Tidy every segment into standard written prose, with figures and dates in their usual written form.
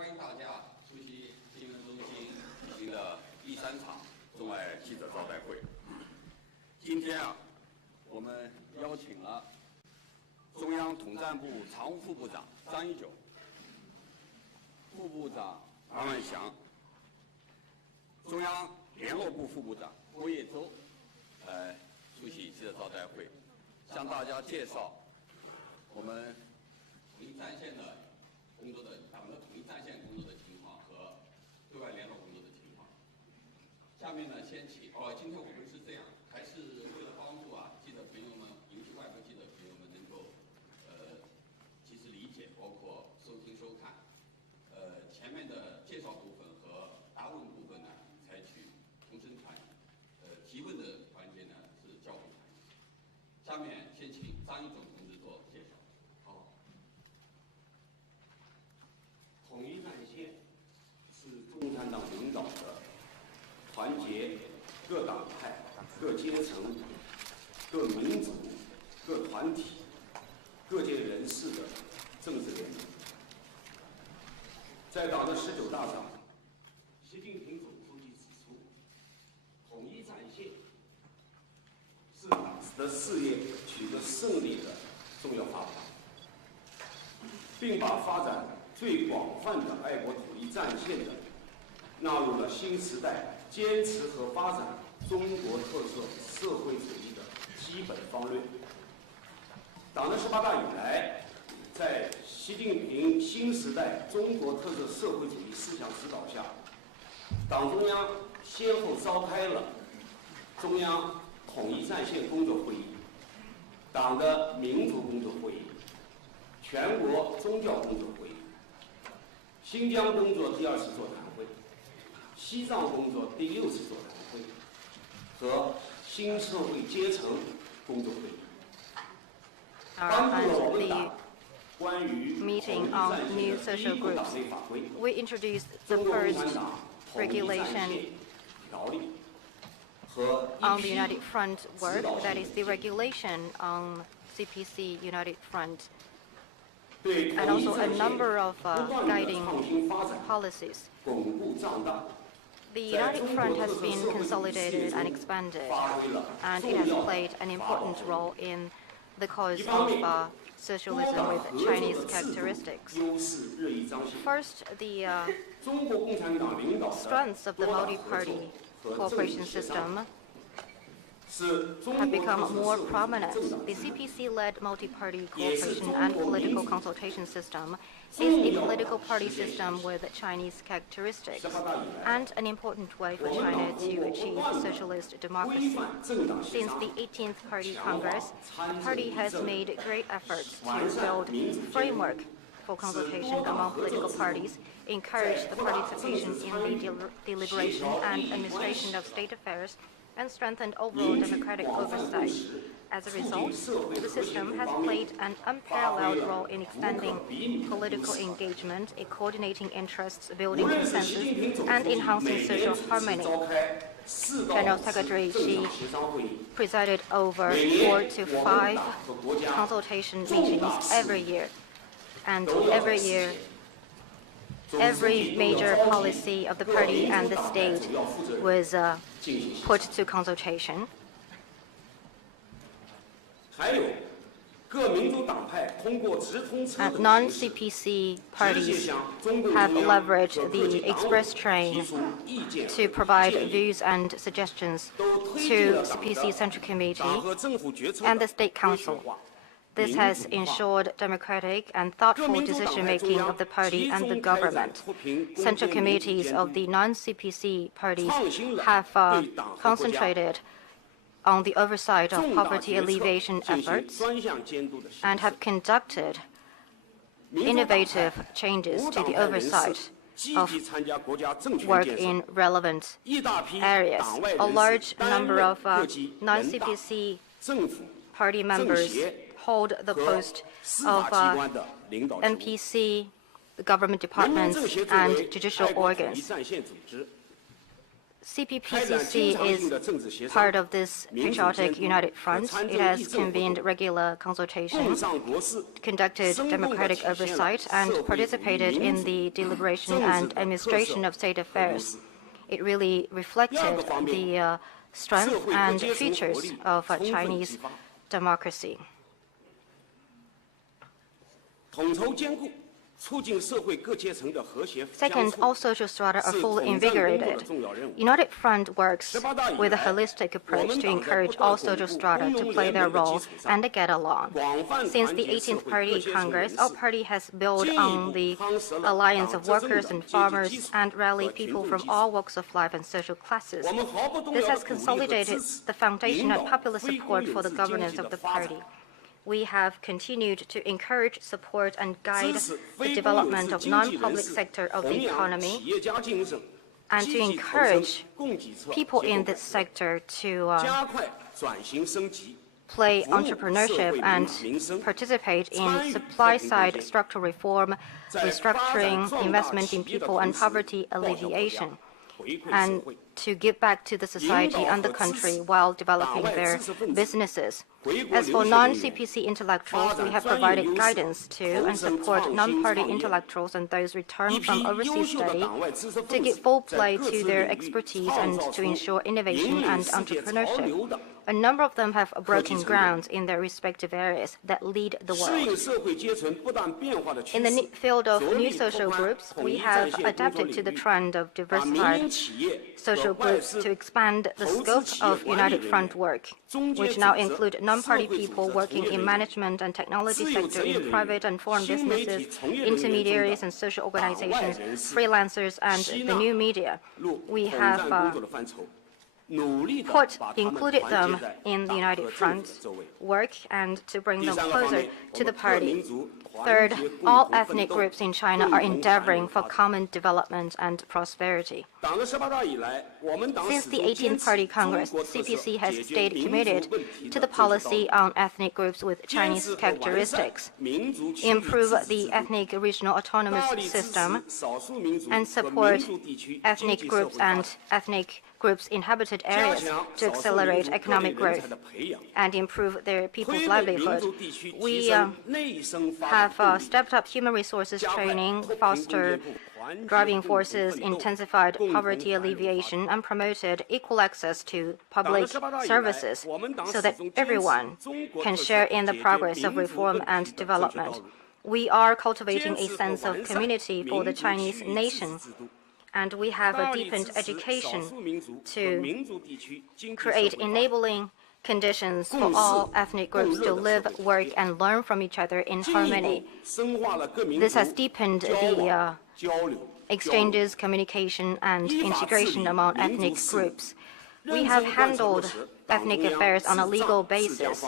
欢迎大家出席新闻中心举行的第3场中外记者招待会。今天我们邀请了中央统战部常务副部长张一九、副部长王万祥、中央联络部副部长郭叶洲出席记者招待会，向大家介绍我们统一战线的工作的党的统一战线工作的情况和对外联络工作的情况。下面呢，先请今天我们是这样，还是为了帮助记者朋友们，尤其外国记者朋友们能够及时理解，包括收听收看。前面的介绍部分和答问部分呢，采取同声传译。提问的环节呢是交互传译。下面先请张一总同志做介绍。好。统一战线是共产党领导的团结各党派、各阶层、各民族、各团体、各界人士的政治联盟。在党的19大上，习近平总书记指出，统一战线是党的事业取得胜利的重要发展，并把发展最广泛的爱国主义战线的纳入了新时代坚持和发展中国特色社会主义的基本方略。党的18大以来，在习近平新时代中国特色社会主义思想指导下，党中央先后召开了中央统一战线工作会议、党的民族工作会议、全国宗教工作会议、新疆工作第2次座谈会、西藏工作第6次座谈会和新社会阶层工作会议，颁布了我们党关于统一战线的第1部党内法规 We introduced 中 the 国共 first 产党统一战线条例和 on 一 the 批 United Front work, 指导 that is the 性 regulation on CPC United Front, 对 and 统一 also a 战线 number of 不断的 guiding 创新发展 policies. 巩固壮大。 The United Front has been consolidated and expanded, and it has played an important role in the cause of socialism with Chinese characteristics. First, the strengths of the multi-party cooperation system have become more prominent. The CPC-led multi-party cooperation and political consultation system is a political party system with Chinese characteristics and an important way for China to achieve socialist democracy. Since the 18th Party Congress, the party has made great efforts to build framework for consultation among political parties, encourage the participation in the deliberation and administration of state affairs, and strengthened overall democratic oversight. As a result, the system has played an unparalleled role in expanding political engagement, in coordinating interests, building consensus, and enhancing social harmony. General Secretary Xi presided over 4 to 5 consultation meetings every year, and every year, every major policy of the party and the state was put to consultation. And non-CPC parties have leveraged the express train to provide views and suggestions to CPC Central Committee and the State Council. This has ensured democratic and thoughtful decision-making of the party and the government. Central committees of the non-CPC parties have concentrated on the oversight of poverty alleviation efforts and have conducted innovative changes to the oversight of work in relevant areas. A large number of non-CPC party members hold the post of NPC, government departments, and judicial organs. CPPCC is part of this patriotic united front. It has convened regular consultations, conducted democratic oversight, and participated in the deliberation and administration of state affairs. It really reflected the strength and features of Chinese democracy. Second, all social strata are fully invigorated. United Front works with a holistic approach to encourage all social strata to play their role and get along. Since the 18th Party Congress, our party has built on the alliance of workers and farmers and rallied people from all walks of life and social classes. This has consolidated the foundation and popular support for the governance of the party. We have continued to encourage, support, and guide the development of non-public sector of the economy, and to encourage people in this sector to play entrepreneurship and participate in supply-side structural reform, restructuring, investment in people, and poverty alleviation, and to give back to the society and the country while developing their businesses. As for non-CPC intellectuals, we have provided guidance to and support non-party intellectuals and those returned from overseas study to give full play to their expertise and to ensure innovation and entrepreneurship. A number of them have broken ground in their respective areas that lead the world. In the field of new social groups, we have adapted to the trend of diversified social groups to expand the scope of United Front work, which now include non-party people working in management and technology sector in private and foreign businesses, intermediaries and social organizations, freelancers, and the new media. We have included them in the United Front work and to bring them closer to the party. Third, all ethnic groups in China are endeavoring for common development and prosperity. Since the 18th Party Congress, CPC has stayed committed to the policy on ethnic groups with Chinese characteristics, improve the ethnic regional autonomous system, and support ethnic groups and ethnic groups' inhabited areas to accelerate economic growth and improve their people's livelihood. We have stepped up human resources training, fostered driving forces, intensified poverty alleviation, and promoted equal access to public services so that everyone can share in the progress of reform and development. We are cultivating a sense of community for the Chinese nation, and we have a deepened education to create enabling conditions for all ethnic groups to live, work, and learn from each other in harmony. This has deepened the exchanges, communication, and integration among ethnic groups. We have handled ethnic affairs on a legal basis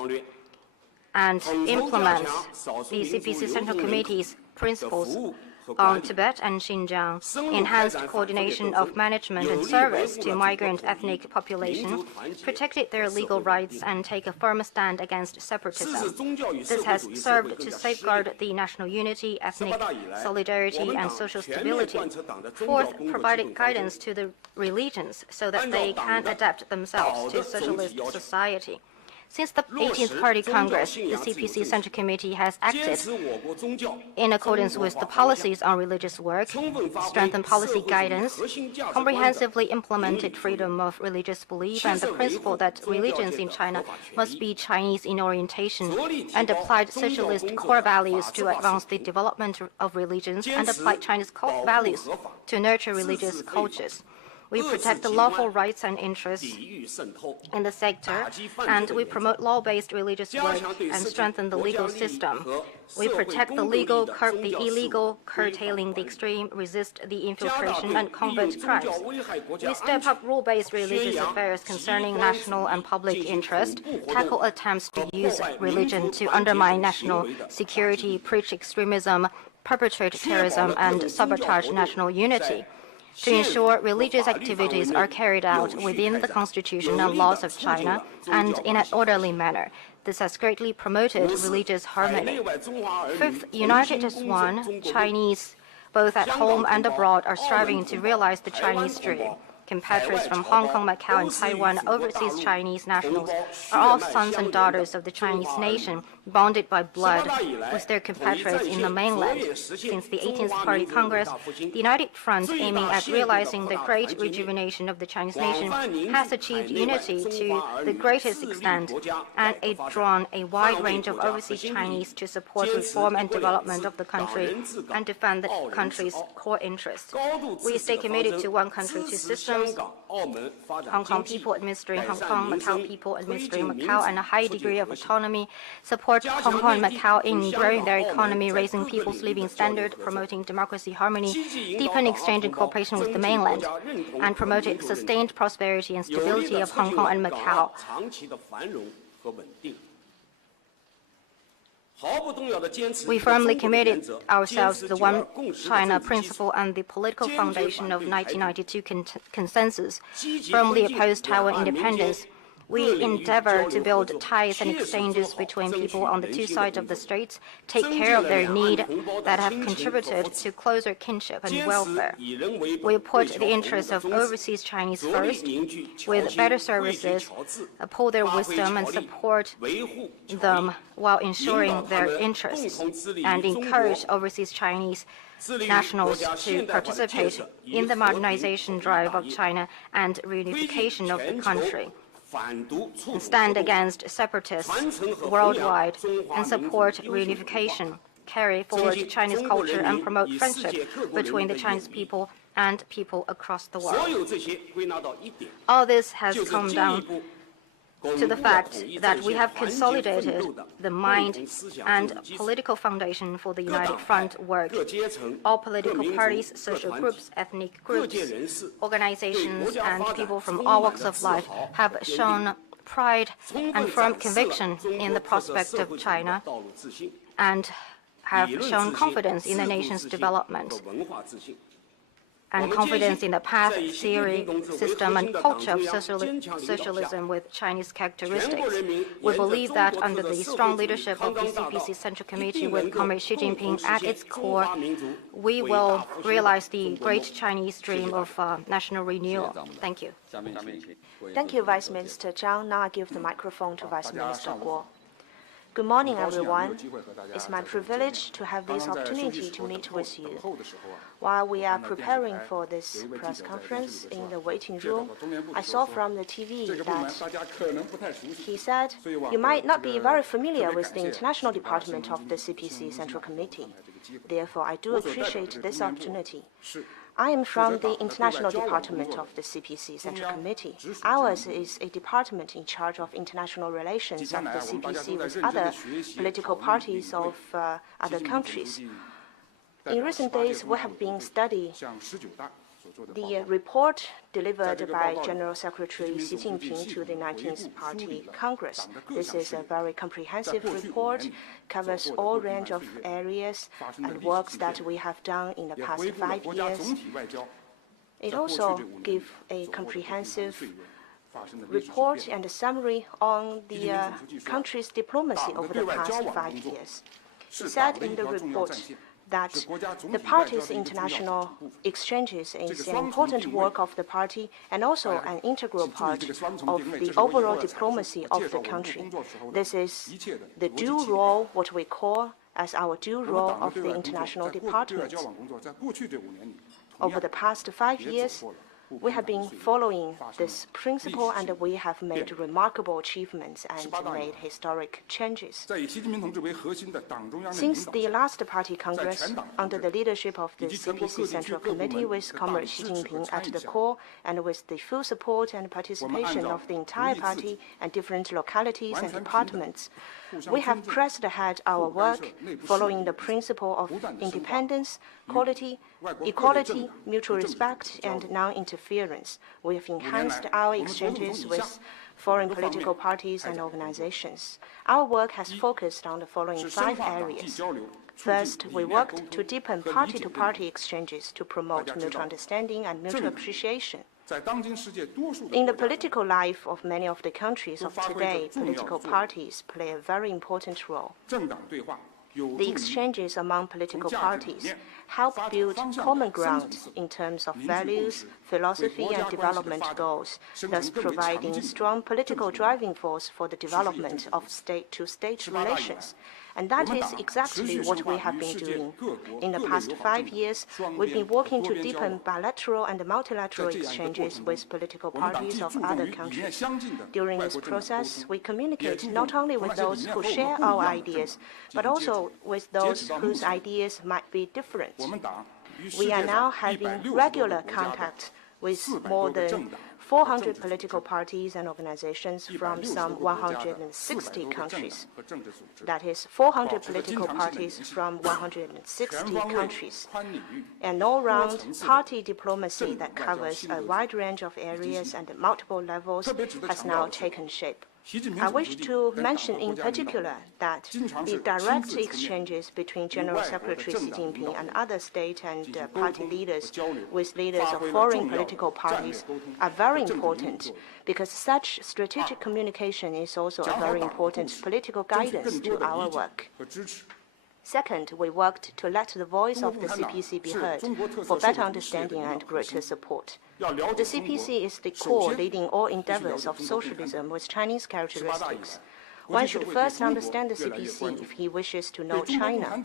and implement the CPC Central Committee's principles on Tibet and Xinjiang, enhanced coordination of management and service to migrant ethnic population, protected their legal rights, and take a firm stand against separatism. This has served to safeguard the national unity, ethnic solidarity, and social stability. Fourth, provided guidance to the religions so that they can adapt themselves to socialist society. Since the 18th Party Congress, the CPC Central Committee has acted in accordance with the policies on religious work, strengthened policy guidance, comprehensively implemented freedom of religious belief and the principle that religions in China must be Chinese in orientation, and applied socialist core values to advance the development of religions, and applied Chinese core values to nurture religious cultures. We protect the lawful rights and interests in the sector, and we promote law-based religious work and strengthen the legal system. We protect the legal, curb the illegal, curtailing the extreme, resist the infiltration, and combat crimes. We step up rule-based religious affairs concerning national and public interest, tackle attempts to use religion to undermine national security, preach extremism, perpetrate terrorism, and sabotage national unity. To ensure religious activities are carried out within the Constitution and laws of China and in an orderly manner. This has greatly promoted religious harmony. Fifth, united as one, Chinese, both at home and abroad, are striving to realize the Chinese dream. compatriots from Hong Kong, Macau, and Taiwan, overseas Chinese nationals, are all sons and daughters of the Chinese nation, bonded by blood with their compatriots in the mainland. Since the 18th Party Congress, the United Front, aiming at realizing the great rejuvenation of the Chinese nation, has achieved unity to the greatest extent, and it drawn a wide range of overseas Chinese to support reform and development of the country and defend the country's core interests. We stay committed to one country, two systems, Hong Kong people administering Hong Kong, Macau people administering Macau, and a high degree of autonomy, support Hong Kong and Macau in growing their economy, raising people's living standard, promoting democracy, harmony, deepen exchange and cooperation with the mainland, and promoting sustained prosperity and stability of Hong Kong and Macau. We firmly committed ourselves to the One China principle and the political foundation of 1992 consensus, firmly opposed Taiwan independence. We endeavor to build ties and exchanges between people on the two sides of the straits, take care of their need that have contributed to closer kinship and welfare. We put the interests of overseas Chinese first, with better services, pull their wisdom and support them while ensuring their interests, and encourage overseas Chinese nationals to participate in the modernization drive of China and reunification of the country, and stand against separatists worldwide and support reunification, carry forward Chinese culture, and promote friendship between the Chinese people and people across the world. All this has come down to the fact that we have consolidated the mind and political foundation for the United Front work. All political parties, social groups, ethnic groups, organizations, and people from all walks of life have shown pride and firm conviction in the prospect of China and have shown confidence in the nation's development and confidence in the path, theory, system, and culture of socialism with Chinese characteristics. We believe that under the strong leadership of the CPC Central Committee with Comrade Xi Jinping at its core, we will realize the great Chinese dream of national renewal. Thank you. Thank you, Vice Minister Zhang. Now I give the microphone to Vice Minister Guo. Good morning, everyone. It's my privilege to have this opportunity to meet with you. While we are preparing for this press conference in the waiting room, I saw from the TV that he said, you might not be very familiar with the international department of the CPC Central Committee. Therefore, I do appreciate this opportunity. I am from the International Department of the CPC Central Committee. Ours is a department in charge of international relations of the CPC with other political parties of other countries. In recent days, we have been studying the report delivered by General Secretary Xi Jinping to the 19th Party Congress. This is a very comprehensive report, covers all range of areas and works that we have done in the past 5 years. It also gives a comprehensive report and a summary on the country's diplomacy over the past 5 years. He said in the report that the party's international exchanges is an important work of the party and also an integral part of the overall diplomacy of the country. This is the dual role, what we call as our dual role of the international department. Over the past 5 years, we have been following this principle and we have made remarkable achievements and made historic changes. Since the last Party Congress, under the leadership of the CPC Central Committee with Comrade Xi Jinping at the core and with the full support and participation of the entire party and different localities and departments, we have pressed ahead our work following the principle of independence, quality, equality, mutual respect, and non-interference. We have enhanced our exchanges with foreign political parties and organizations. Our work has focused on the following 5 areas. First, we worked to deepen party-to-party exchanges to promote mutual understanding and mutual appreciation. In the political life of many of the countries of today, political parties play a very important role. The exchanges among political parties help build common ground in terms of values, philosophy, and development goals, thus providing strong political driving force for the development of state-to-state relations. And that is exactly what we have been doing. In the past 5 years, we've been working to deepen bilateral and multilateral exchanges with political parties of other countries. During this process, we communicate not only with those who share our ideas, but also with those whose ideas might be different. We are now having regular contact with more than 400 political parties and organizations from some 160 countries. That is, 400 political parties from 160 countries. An all-round party diplomacy that covers a wide range of areas and multiple levels has now taken shape. I wish to mention in particular that the direct exchanges between General Secretary Xi Jinping and other state and party leaders with leaders of foreign political parties are very important, because such strategic communication is also a very important political guidance to our work. Second, we worked to let the voice of the CPC be heard for better understanding and greater support. The CPC is the core leading all endeavors of socialism with Chinese characteristics. One should first understand the CPC if he wishes to know China.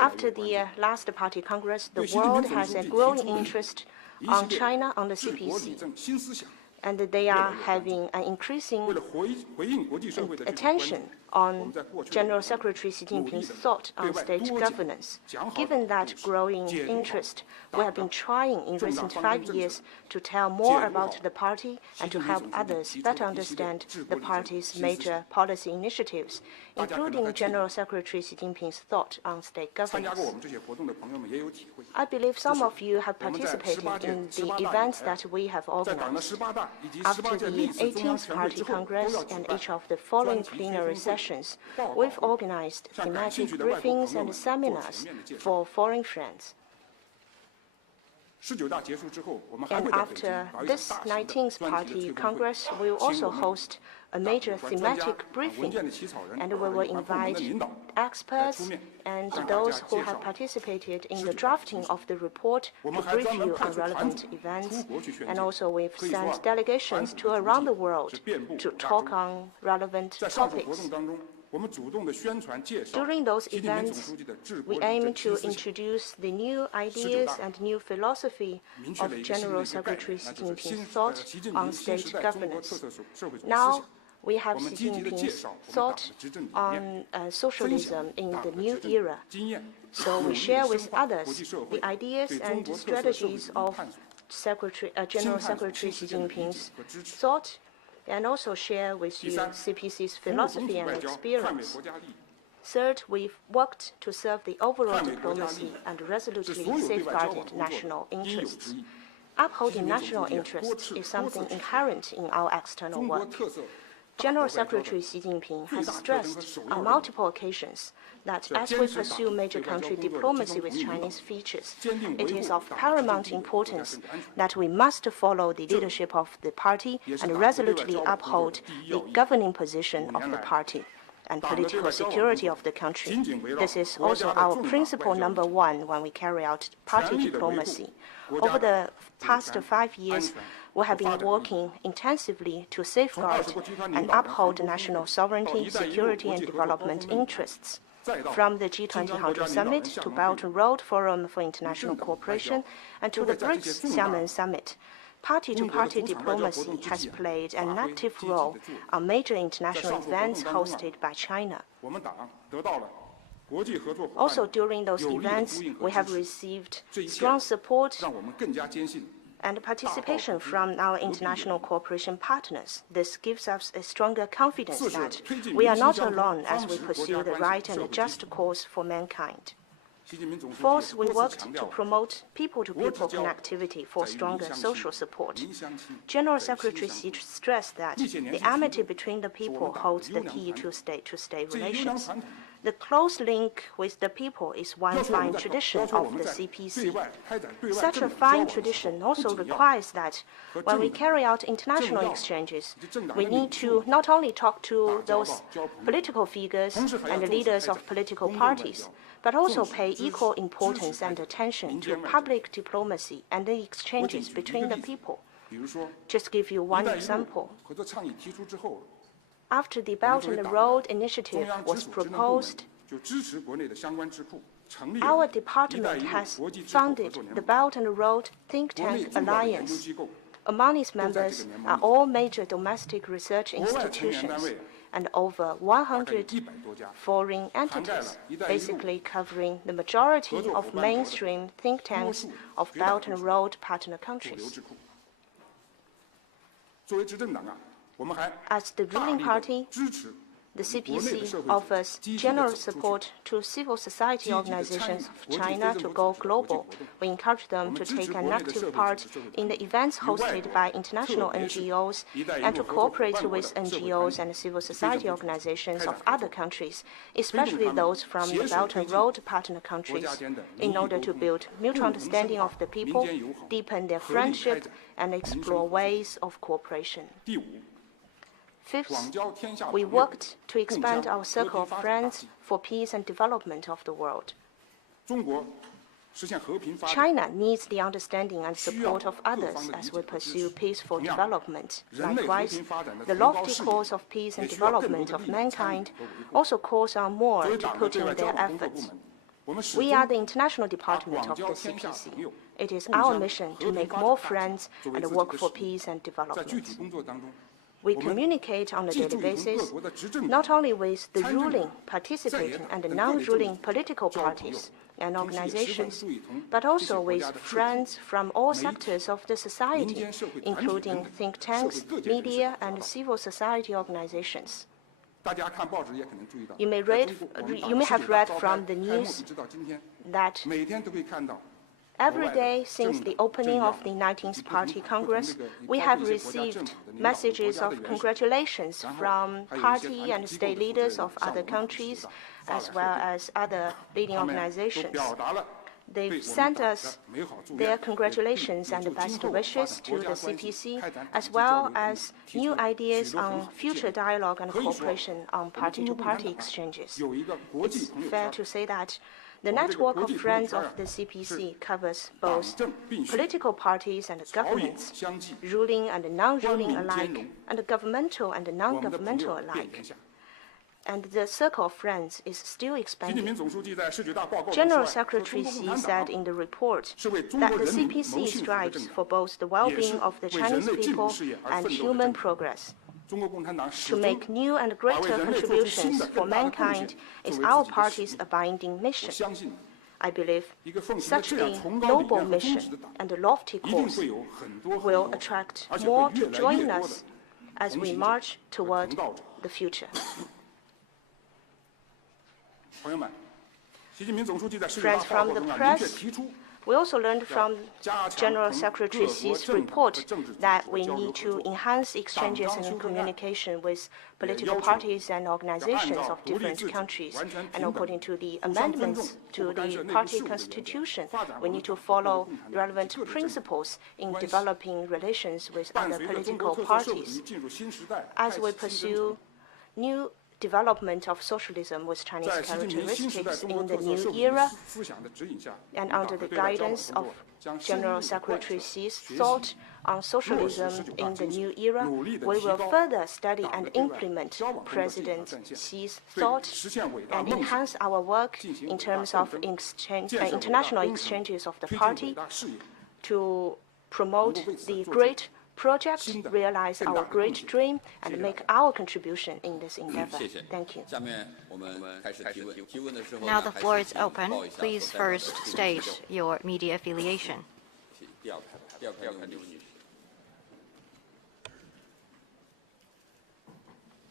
After the last Party Congress, the world has a growing interest on China on the CPC, and they are having an increasing attention on General Secretary Xi Jinping's thought on state governance. Given that growing interest, we have been trying in recent 5 years to tell more about the party and to help others better understand the party's major policy initiatives, including General Secretary Xi Jinping's thought on state governance. I believe some of you have participated in the events that we have organized. After the 18th Party Congress and each of the following plenary sessions, we've organized thematic briefings and seminars for foreign friends. And after this 19th Party Congress, we will also host a major thematic briefing, and we will invite experts and those who have participated in the drafting of the report to brief you on relevant events. And also we've sent delegations to around the world to talk on relevant topics. During those events, we aim to introduce the new ideas and new philosophy of General Secretary Xi Jinping's thought on state governance. Now, we have Xi Jinping's thought on socialism in the new era. So we share with others the ideas and strategies of General Secretary Xi Jinping's thought, and also share with you CPC's philosophy and experience. Third, we've worked to serve the overall diplomacy and resolutely safeguarded national interests. Upholding national interests is something inherent in our external work. General Secretary Xi Jinping has stressed on multiple occasions that as we pursue major country diplomacy with Chinese features, it is of paramount importance that we must follow the leadership of the party and resolutely uphold the governing position of the party and political security of the country. This is also our principle number one when we carry out party diplomacy. Over the past 5 years, we have been working intensively to safeguard and uphold national sovereignty, security, and development interests. From the G20 Hangzhou Summit to Belt and Road Forum for International Cooperation and to the BRICS Xiamen Summit, party-to-party diplomacy has played an active role on major international events hosted by China. Also, during those events, we have received strong support and participation from our international cooperation partners. This gives us a stronger confidence that we are not alone as we pursue the right and just cause for mankind. Fourth, we worked to promote people-to-people connectivity for stronger social support. General Secretary Xi stressed that the amity between the people holds the key to state-to-state relations. The close link with the people is one fine tradition of the CPC. Such a fine tradition also requires that when we carry out international exchanges, we need to not only talk to those political figures and the leaders of political parties, but also pay equal importance and attention to public diplomacy and the exchanges between the people. Just give you one example. After the Belt and Road Initiative was proposed, our department has founded the Belt and Road Think Tank Alliance. Among its members are all major domestic research institutions and over 100 foreign entities, basically covering the majority of mainstream think tanks of Belt and Road partner countries. As the ruling party, the CPC offers general support to civil society organizations of China to go global. We encourage them to take an active part in the events hosted by international NGOs and to cooperate with NGOs and civil society organizations of other countries, especially those from the Belt and Road partner countries, in order to build mutual understanding of the people, deepen their friendship, and explore ways of cooperation. Fifth, we worked to expand our circle of friends for peace and development of the world. China needs the understanding and support of others as we pursue peaceful development. Likewise, the lofty cause of peace and development of mankind also calls on more to put in their efforts. We are the international department of the CPC. It is our mission to make more friends and work for peace and development. We communicate on a daily basis, not only with the ruling, participating, and non-ruling political parties and organizations, but also with friends from all sectors of the society, including think tanks, media, and civil society organizations. You may have read from the news that every day since the opening of the 19th Party Congress, we have received messages of congratulations from party and state leaders of other countries, as well as other leading organizations. They've sent us their congratulations and best wishes to the CPC, as well as new ideas on future dialogue and cooperation on party-to-party exchanges. It's fair to say that the network of friends of the CPC covers both political parties and governments, ruling and non-ruling alike, and governmental and non-governmental alike. And the circle of friends is still expanding. General Secretary Xi said in the report that the CPC strives for both the well-being of the Chinese people and human progress. To make new and greater contributions for mankind is our party's abiding mission. I believe such a noble mission and a lofty cause will attract more to join us as we march toward the future. Friends from the press, we also learned from General Secretary Xi's report that we need to enhance exchanges and communication with political parties and organizations of different countries. And according to the amendments to the party constitution, we need to follow relevant principles in developing relations with other political parties. As we pursue new development of socialism with Chinese characteristics in the new era, and under the guidance of General Secretary Xi's thought on socialism in the new era, we will further study and implement President Xi's thought and enhance our work in terms of international exchanges of the party to promote the great project, realize our great dream, and make our contribution in this endeavor. Thank you. Now the floor is open. Please first state your media affiliation.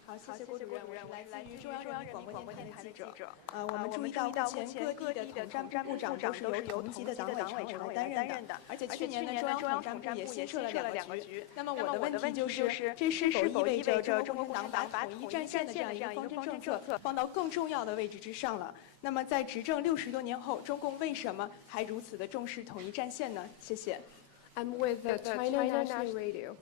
好，谢谢郭主任。我是来自于中央人民广播电台的记者。我们注意到目前各地的统战部长都是由同级的党委常委来担任的，而且去年呢，中央统战部也新设了2个局。那么我的问题就是，这是否意味着中国共产党把统一战线的这样一个方针政策放到更重要的位置之上了？那么在执政60多年后，中共为什么还如此的重视统一战线呢？谢谢。I'm with the China National Radio.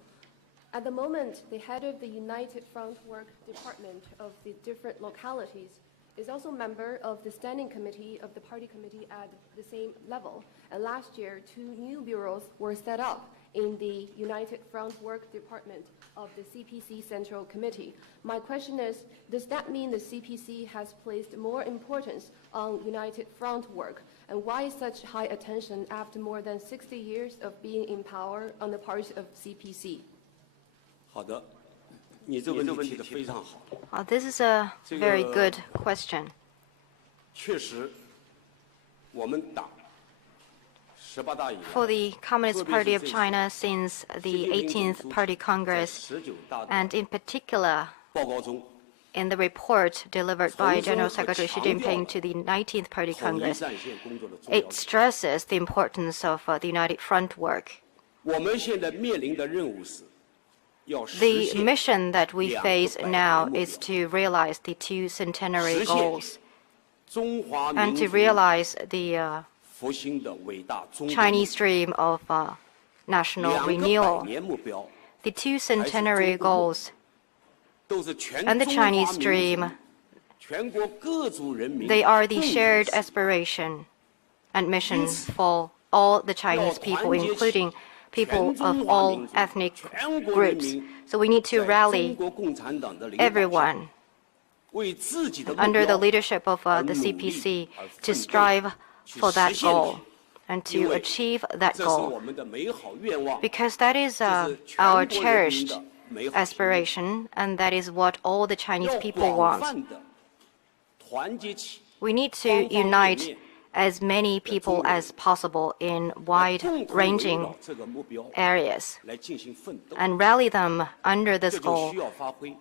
At the moment, the head of the United Front Work Department of the different localities is also a member of the standing committee of the party committee at the same level. And last year, 2 new bureaus were set up in the United Front Work Department of the CPC Central Committee. My question is, does that mean the CPC has placed more importance on United Front work? And why such high attention after more than 60 years of being in power on the part of CPC? 好的，你这个问题提得非常好。This is a very good question. 确实，我们党18大以来 For the Communist Party of China since the 18th Party Congress, and in particular 报告中 in the report delivered by General Secretary Xi Jinping to the 19th Party 统一 Congress, 战线工作的重要 it stresses the importance of the United Front work. 我们现在面临的任务是要实 The 现 mission that we 2个 face 百年 now 目标 is to realize the 2 centenary 实现 goals 中华 and 民 to 族 realize the 复兴的伟大中国 Chinese dream of national 2个百 renewal. 年目标 The 2 centenary goals 都是全 and the 中华 Chinese 民 dream, 族全国各族人民 they are the 共同 shared 实 aspiration and mission for all the Chinese people, including people of all ethnic groups. So we need to 在中 rally 国共产党的领导下 everyone 为自己的目 under the 标 leadership of the CPC to strive for that goal and to achieve that 这是我 goal, 们的美好愿望， because that is 这是 our 全国人民 cherished 的美好心愿 aspiration, and that is what all the Chinese 要 people 广 want. 泛地团结起 We need to 方方面 unite 面 as many people as possible in 共同围 wide-ranging 绕这个目标 areas 来进行奋斗， and rally them under 这 this 就 goal 需要发挥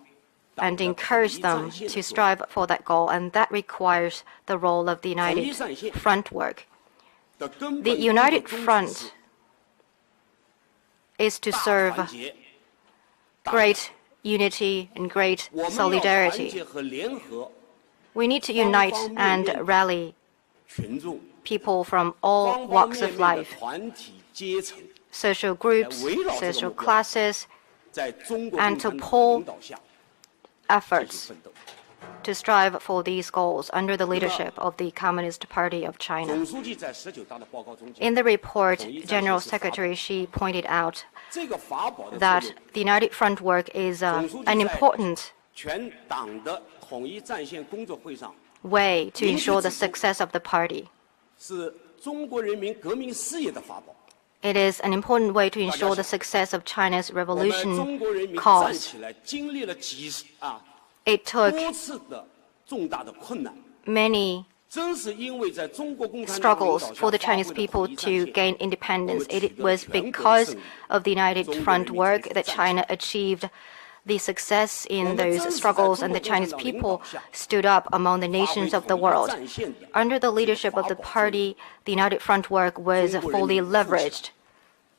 党 and 的统 encourage 一 them 战线 to 的作用 strive for that goal, and that requires the role of the 统一 United 战线 Front work. 的根 The 本 United 工作宗旨 Front 是 is to 大 serve 团结 great unity and great 我们要团 solidarity. 结和联合 We need to unite 方方面 and 面 rally 群众 people from all 方方 walks 面 of 面的 life, 团体阶层， social groups, 围绕这个 social 目标 classes, 在中国 and 共 to 产党 pull 的领导下进 efforts 行奋斗。 to strive for these goals under the leadership of the Communist Party of China. 总书记在19大的报告中讲， In the report, 统一战线 General 是法宝。 Secretary Xi pointed out 这个法宝的作 that 用 the United Front work is 总书记 an 在 important 全党的统一战线工作会上， way to 明确 ensure the 指出 success of the party. 是中国人民革命事业的法宝。 It is an important way to ensure the success of China's 我们 revolution 中国人民站 cause. 起来，经历了It took 多次的重大的困难， many 正是因为在中国共产党领 struggles 导下 for the 发挥 Chinese 的 people 统一 to 战线 gain independence. It was because of the United Front work that China achieved the success in those struggles, and the Chinese people stood up among the nations of the world. Under the leadership of the party, the United Front work was fully leveraged,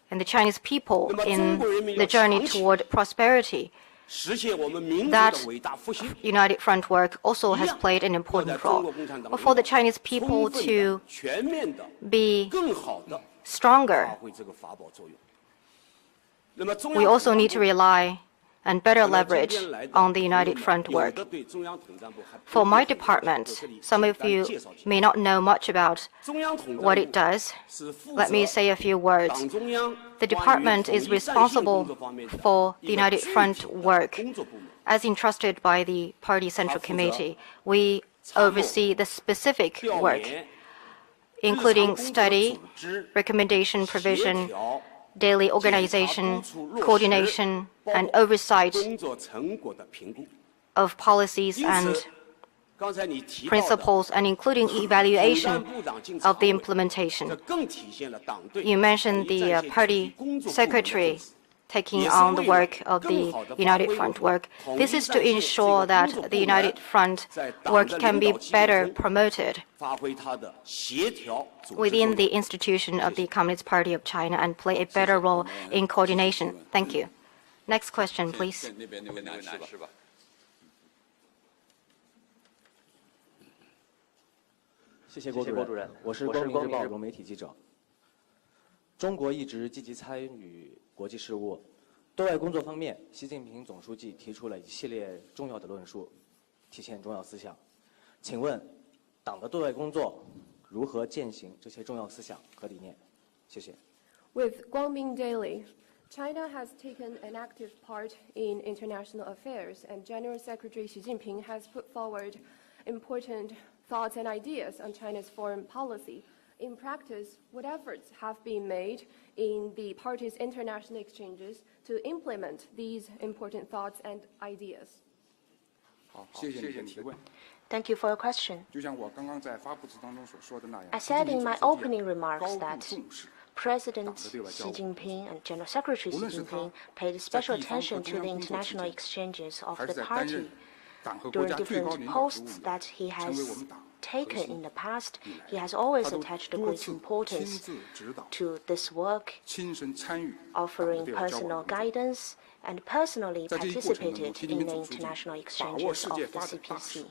and the Chinese people in the journey toward prosperity, 实现我们民族 that 的伟大复兴， United Front work also has played an 要在 important 中 role. 国共产党 But 领 for the 导 Chinese 充 people 分 to 的、全面的、 be 更好的 stronger, 发挥这个法宝作用。那么中 we 央 also 统 need 战 to 部 rely and better 那么今 leverage 天来的 on the 朋友 United 们 Front 有 work. 的对中央统战部还不 For my 了解 department, 我这里 some of 简单 you 介绍一下 may not know much about 中央统战 what 部 it does. 是负 Let me 责 say a few words. 党中央 The 关于 department 统一 is 战线 responsible 工作方面的 for 一 the 个 United 具 Front 体的 work 工作部门。 as entrusted by the party central committee. We oversee the specific 调 work, 研 including 日常工作的 study, 组织 recommendation 协 provision, 调 daily organization, coordination, and oversight 工作成果的评估。 of policies 因 and 此，刚才你提到的 principles, and including 统 evaluation 战部长进 of the 常委， implementation. 这更体现了党对 You mentioned 统一 the 战线 party 具体工作部门的 secretary 重视 taking on the work of the United Front work. This is to ensure that the United Front work can be better promoted within the institution of the Communist Party of China and play a better role in coordination. Thank you. Next question, please. 谢谢郭主任，我是光明日报融媒体记者。中国一直积极参与国际事务，对外工作方面，习近平总书记提出了一系列重要的论述，体现重要思想。请问，党的对外工作如何践行这些重要思想和理念？谢谢。With Guangming Daily, China has taken an active part in international affairs, and General Secretary Xi Jinping has put forward important thoughts and ideas on China's foreign policy. In practice, what efforts have been made in the party's international exchanges to implement these important thoughts and ideas? Thank you for your question. I said in my opening remarks that President Xi Jinping and General Secretary Xi Jinping paid special attention to the international exchanges of the party. During different posts that he has taken in the past, he has always attached great importance to this work, offering personal guidance and personally participated in the international exchanges of the CPC.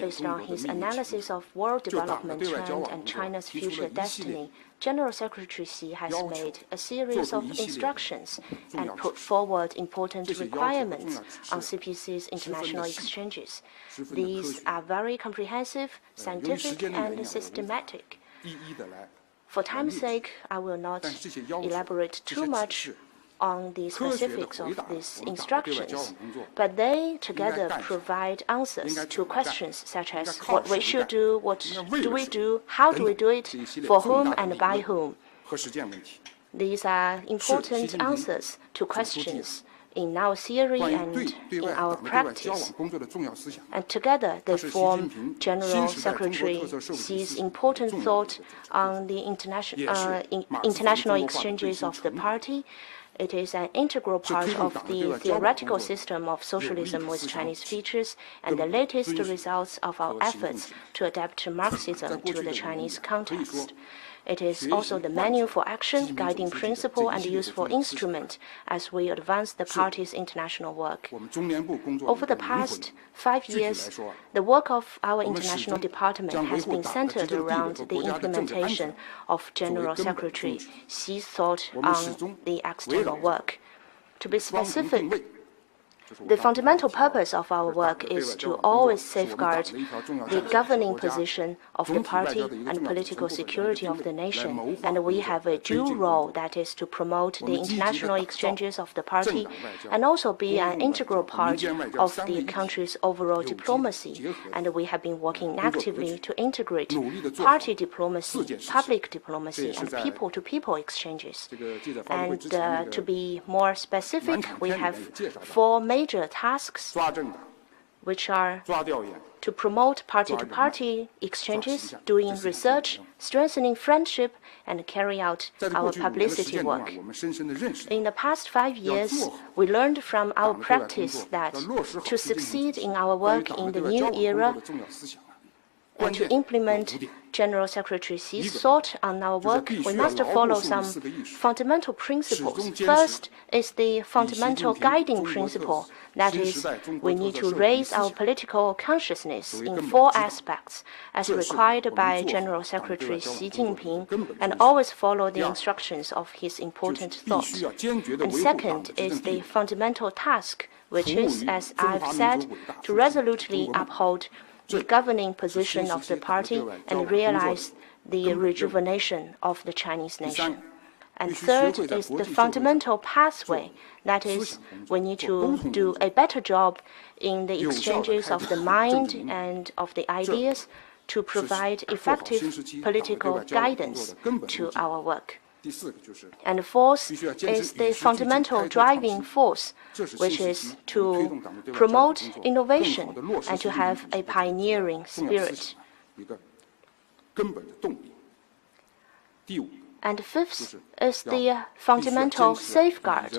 Based on his analysis of world development trend and China's future destiny, General Secretary Xi has made a series of instructions and put forward important requirements on CPC's international exchanges. These are very comprehensive, scientific, and systematic. For time's sake, I will not elaborate too much on the specifics of these instructions, but they together provide answers to questions such as what we should do, what do we do, how do we do it, for whom and by whom. These are important answers to questions in our theory and in our practice. And together they form General Secretary Xi's important thought on the international exchanges of the party. It is an integral part of the theoretical system of socialism with Chinese features and the latest results of our efforts to adapt Marxism to the Chinese context. It is also the manual for action, guiding principle, and useful instrument as we advance the party's international work. Over the past 5 years, the work of our international department has been centered around the implementation of General Secretary Xi's thought on the external work. To be specific, the fundamental purpose of our work is to always safeguard the governing position of the party and political security of the nation, and we have a dual role, that is to promote the international exchanges of the party and also be an integral part of the country's overall diplomacy. And we have been working actively to integrate party diplomacy, public diplomacy, and people-to-people exchanges. And to be more specific, we have 4 major tasks, which are to promote party-to-party exchanges, doing research, strengthening friendship, and carry out our publicity work. In the past 5 years, we learned from our practice that to succeed in our work in the new era and to implement General Secretary Xi's thought on our work, we must follow some fundamental principles. First is the fundamental guiding principle. That is, we need to raise our political consciousness in 4 aspects, as required by General Secretary Xi Jinping, and always follow the instructions of his important thoughts. And second is the fundamental task, which is, as I've said, to resolutely uphold the governing position of the party and realize the rejuvenation of the Chinese nation. And third is the fundamental pathway. That is, we need to do a better job in the exchanges of the mind and of the ideas to provide effective political guidance to our work. And fourth is the fundamental driving force, which is to promote innovation and to have a pioneering spirit. And fifth is the fundamental safeguard,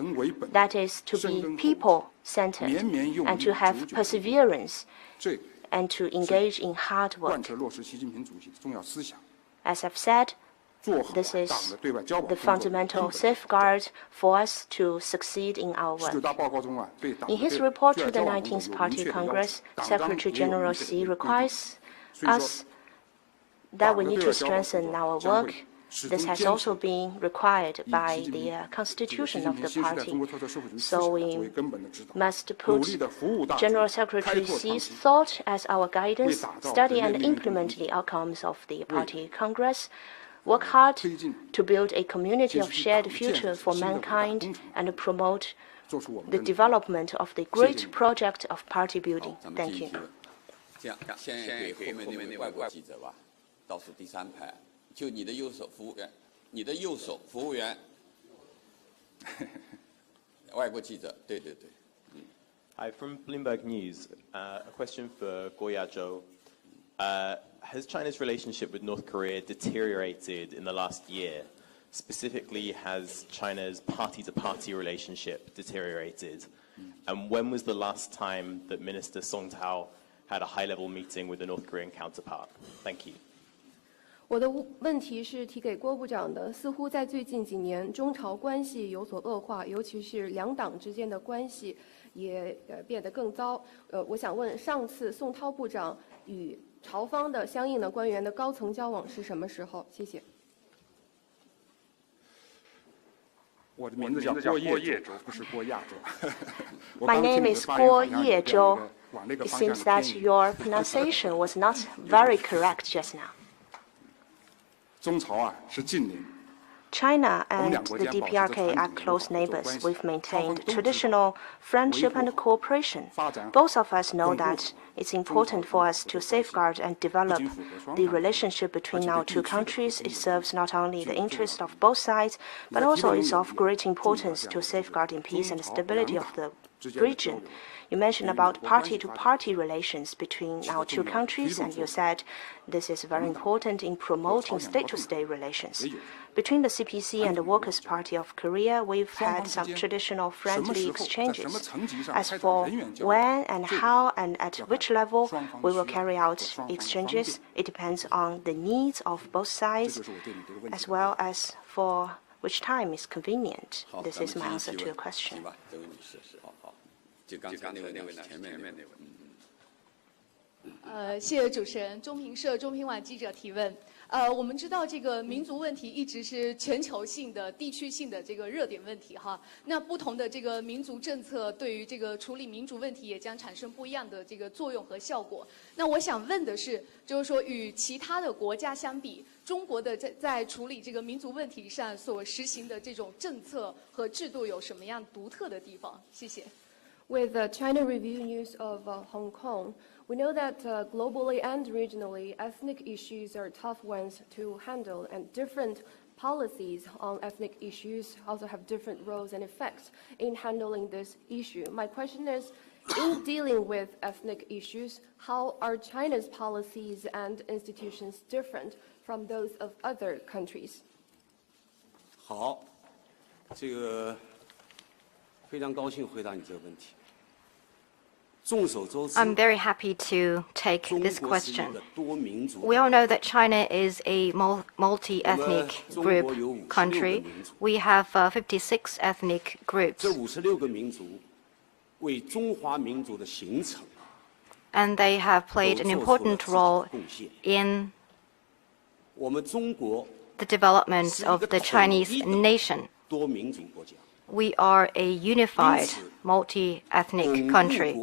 that is to be people-centered and to have perseverance and to engage in hard work. As I've said, this is the fundamental safeguard for us to succeed in our work. In his report to the 19th Party Congress, Secretary General Xi requires us that we need to strengthen our work. This has also been required by the constitution of the party. So we must put General Secretary Xi's thought as our guidance, study and implement the outcomes of the party congress, work hard to build a community of shared future for mankind, and promote the development of the great project of party building. Thank you. 先给后面那位外国记者吧，倒数第3排，就你的右手服务员，你的右手服务员，外国记者，对。Hi, from Bloomberg News. A question for Guo Yazhou. Has China's relationship with North Korea deteriorated in the last year? Specifically, has China's party-to-party relationship deteriorated? And when was the last time that Minister Song Tao had a high-level meeting with the North Korean counterpart? Thank you. 我的问题是提给郭部长的。似乎在最近几年，中朝关系有所恶化，尤其是两党之间的关系也变得更糟。我想问，上次宋涛部长与朝方的相应的官员的高层交往是什么时候？谢谢。我的名字叫郭叶洲，不是郭亚洲。My name is Guo Yazhou. It seems that your pronunciation was not very correct just now. 中朝啊是近邻。 China and the DPRK are close neighbors. We've maintained traditional friendship and cooperation. Both of us know that it's important for us to safeguard and develop the relationship between our two countries. It serves not only the interests of both sides, but also is of great importance to safeguarding peace and stability of the region. You mentioned about party-to-party relations between our two countries, and you said this is very important in promoting state-to-state relations. Between the CPC and the Workers' Party of Korea, we've had some traditional friendly exchanges. As for when and how and at which level we will carry out exchanges, it depends on the needs of both sides, as well as for which time is convenient. This is my answer to your question. 就刚才那位前面那位。谢谢主持人。中评社中评网记者提问。我们知道这个民族问题一直是全球性的、地区性的这个热点问题哈。那不同的这个民族政策对于这个处理民族问题也将产生不一样的这个作用和效果。那我想问的是，就是说与其他的国家相比，中国的在处理这个民族问题上所实行的这种政策和制度有什么样独特的地方？谢谢。 With the China Review News of Hong Kong, we know that globally and regionally, ethnic issues are tough ones to handle, and different policies on ethnic issues also have different roles and effects in handling this issue. My question is, in dealing with ethnic issues, how are China's policies and institutions different from those of other countries? 好，这个非常高兴回答你这个问题。 I'm very happy to take this question. We all know that China is a multi-ethnic group country. We have 56 ethnic groups. And they have played an important role in the development of the Chinese nation. We are a unified, multi-ethnic country.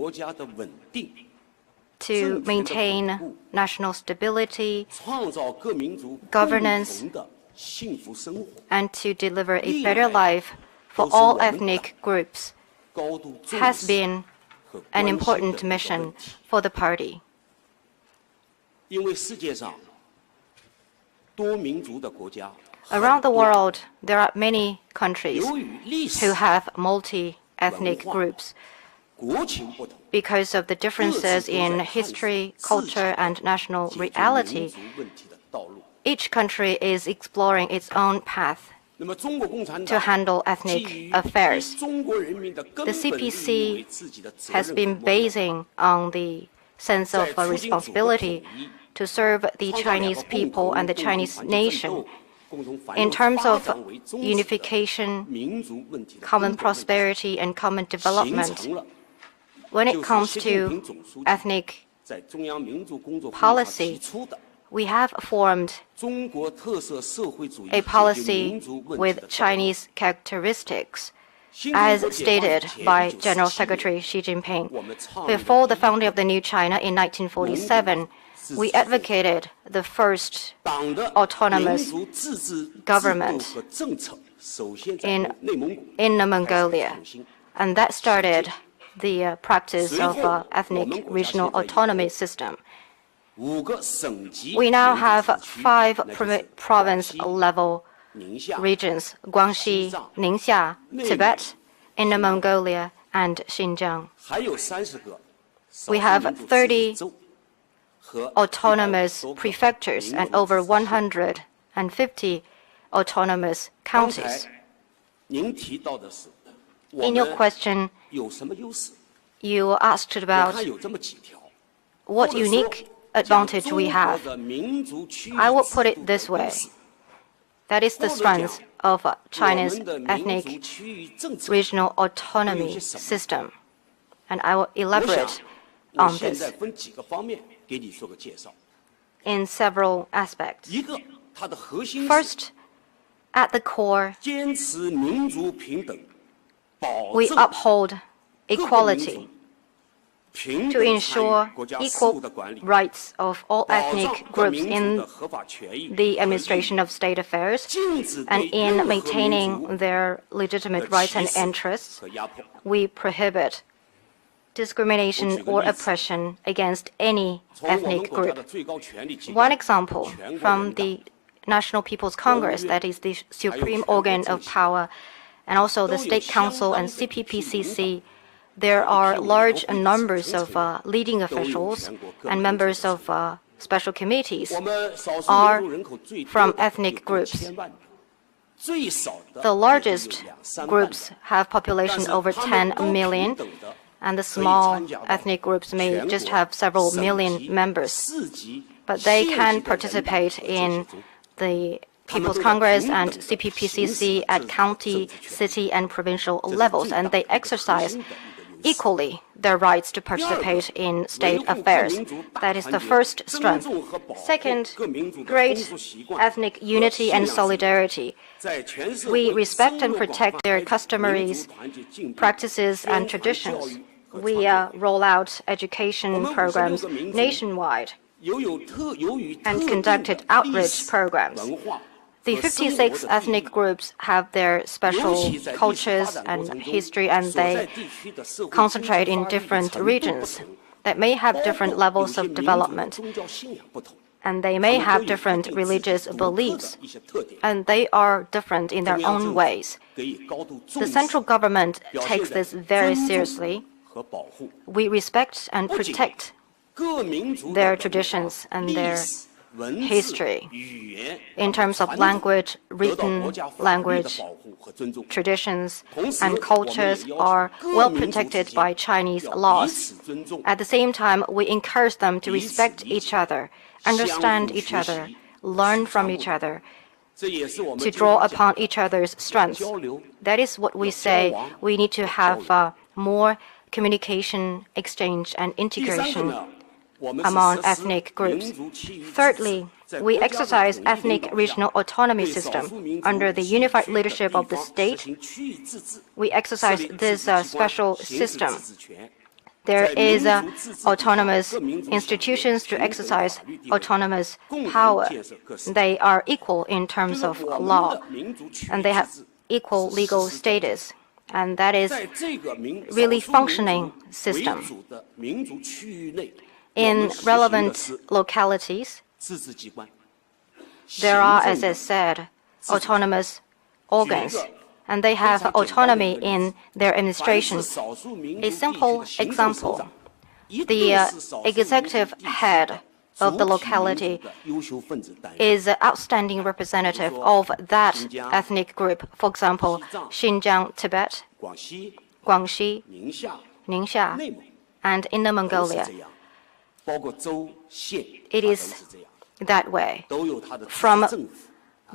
To maintain national stability, governance, and to deliver a better life for all ethnic groups has been an important mission for the party. Around the world, there are many countries who have multi-ethnic groups. Because of the differences in history, culture, and national reality, each country is exploring its own path to handle ethnic affairs. The CPC has been basing on the sense of responsibility to serve the Chinese people and the Chinese nation in terms of unification, common prosperity, and common development. When it comes to ethnic policy, we have formed a policy with Chinese characteristics, as stated by General Secretary Xi Jinping. Before the founding of the new China in 1947, we advocated the first autonomous government in Inner Mongolia, and that started the practice of ethnic regional autonomy system. We now have 5 province-level regions: Guangxi, Ningxia, Tibet, Inner Mongolia, and Xinjiang. We have 30 autonomous prefectures and over 150 autonomous counties. In your question, you asked about what unique advantage we have. I will put it this way. That is the strength of China's ethnic regional autonomy system. And I will elaborate on this in several aspects. First, at the core, we uphold equality to ensure equal rights of all ethnic groups in the administration of state affairs and in maintaining their legitimate rights and interests. We prohibit discrimination or oppression against any ethnic group. One example from the National People's Congress, that is the supreme organ of power, and also the State Council and CPPCC, there are large numbers of leading officials and members of special committees are from ethnic groups. The largest groups have population over 10 million, and the small ethnic groups may just have several million members. But they can participate in the People's Congress and CPPCC at county, city, and provincial levels, and they exercise equally their rights to participate in state affairs. That is the first strength. Second, great ethnic unity and solidarity. We respect and protect their customaries, practices, and traditions. We roll out education programs nationwide and conducted outreach programs. The 56 ethnic groups have their special cultures and history, and they concentrate in different regions that may have different levels of development, and they may have different religious beliefs, and they are different in their own ways. The central government takes this very seriously. We respect and protect their traditions and their history in terms of language, written language, traditions, and cultures are well protected by Chinese laws. At the same time, we encourage them to respect each other, understand each other, learn from each other, to draw upon each other's strengths. That is what we say. We need to have more communication, exchange, and integration among ethnic groups. Thirdly, we exercise ethnic regional autonomy system under the unified leadership of the state. We exercise this special system. There is autonomous institutions to exercise autonomous power. They are equal in terms of law, and they have equal legal status. And that is really functioning system. In relevant localities, there are, as I said, autonomous organs, and they have autonomy in their administration. A simple example, the executive head of the locality is an outstanding representative of that ethnic group. For example, Xinjiang, Tibet, Guangxi, Ningxia, and Inner Mongolia. It is that way, from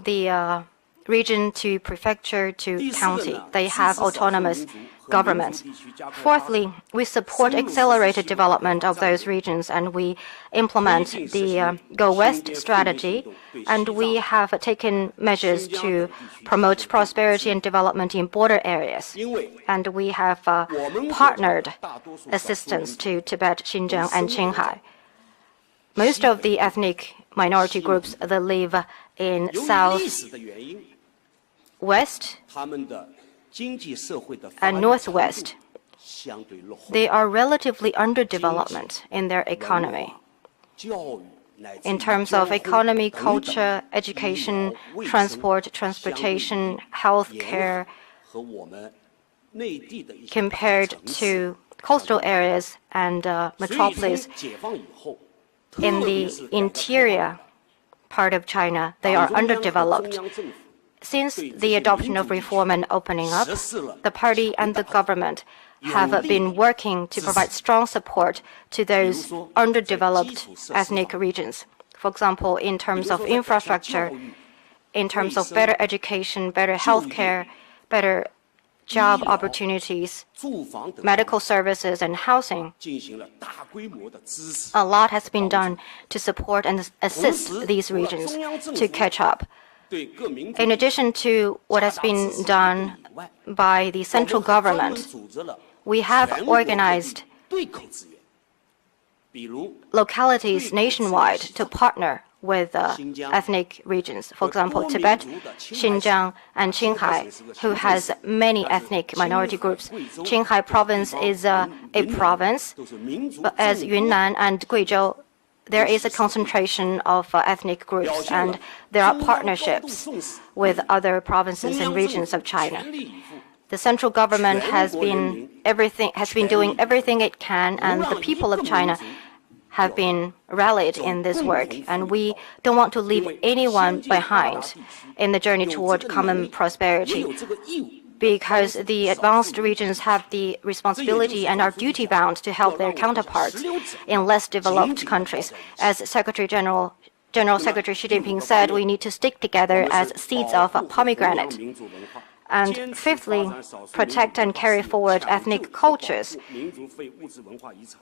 the region to prefecture to county. They have autonomous governments. Fourthly, we support accelerated development of those regions, and we implement the Go West strategy, and we have taken measures to promote prosperity and development in border areas. And we have partnered assistance to Tibet, Xinjiang, and Qinghai. Most of the ethnic minority groups that live in South, West, and Northwest, they are relatively underdeveloped in their economy. In terms of economy, culture, education, transportation, healthcare, compared to coastal areas and metropolis in the interior part of China, they are underdeveloped. Since the adoption of reform and opening up, the party and the government have been working to provide strong support to those underdeveloped ethnic regions. For example, in terms of infrastructure, in terms of better education, better healthcare, better job opportunities, medical services, and housing. A lot has been done to support and assist these regions to catch up. In addition to what has been done by the central government, we have organized localities nationwide to partner with ethnic regions. For example, Tibet, Xinjiang, and Qinghai, who has many ethnic minority groups. Qinghai province is a province, but as Yunnan and Guizhou, there is a concentration of ethnic groups, and there are partnerships with other provinces and regions of China. The central government has been doing everything it can, and the people of China have been rallied in this work, and we don't want to leave anyone behind in the journey toward common prosperity, because the advanced regions have the responsibility and are duty-bound to help their counterparts in less developed countries. As General Secretary Xi Jinping said, we need to stick together as seeds of a pomegranate. And fifthly, protect and carry forward ethnic cultures.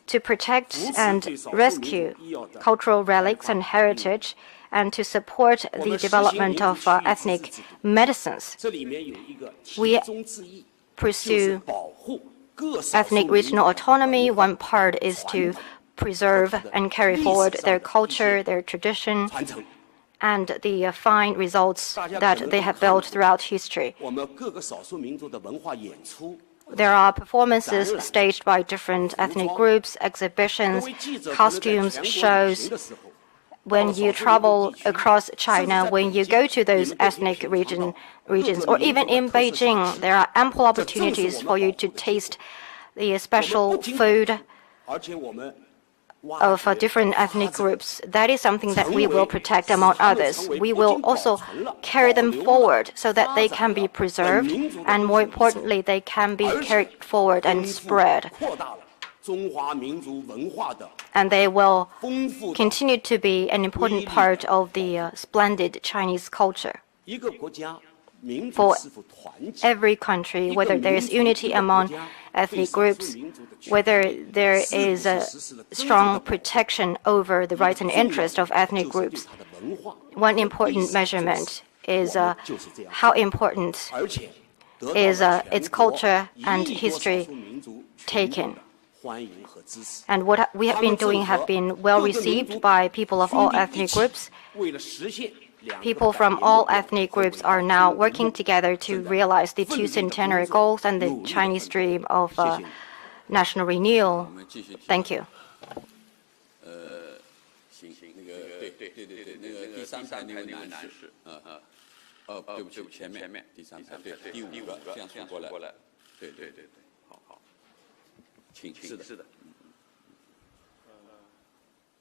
To protect and rescue cultural relics and heritage, and to support the development of ethnic medicines. We pursue ethnic regional autonomy. One part is to preserve and carry forward their culture, their tradition, and the fine results that they have built throughout history. There are performances staged by different ethnic groups, exhibitions, costumes, shows. When you travel across China, when you go to those ethnic regions, or even in Beijing, there are ample opportunities for you to taste the special food of different ethnic groups. That is something that we will protect, among others. We will also carry them forward so that they can be preserved, and more importantly, they can be carried forward and spread. And they will continue to be an important part of the splendid Chinese culture. For every country, whether there is unity among ethnic groups, whether there is a strong protection over the rights and interests of ethnic groups, one important measurement is how important is its culture and history taken. And what we have been doing have been well received by people of all ethnic groups. People from all ethnic groups are now working together to realize the two centenary goals and the Chinese dream of national renewal. Thank you.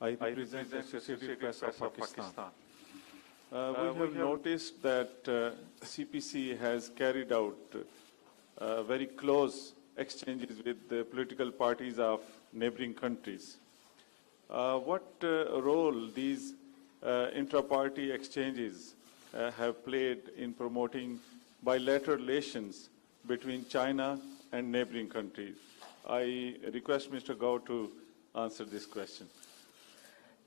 I represent the Associated Press of Pakistan. We have noticed that CPC has carried out very close exchanges with the political parties of neighboring countries. What role these intra-party exchanges have played in promoting bilateral relations between China and neighboring countries? I request Mr. Gao to answer this question.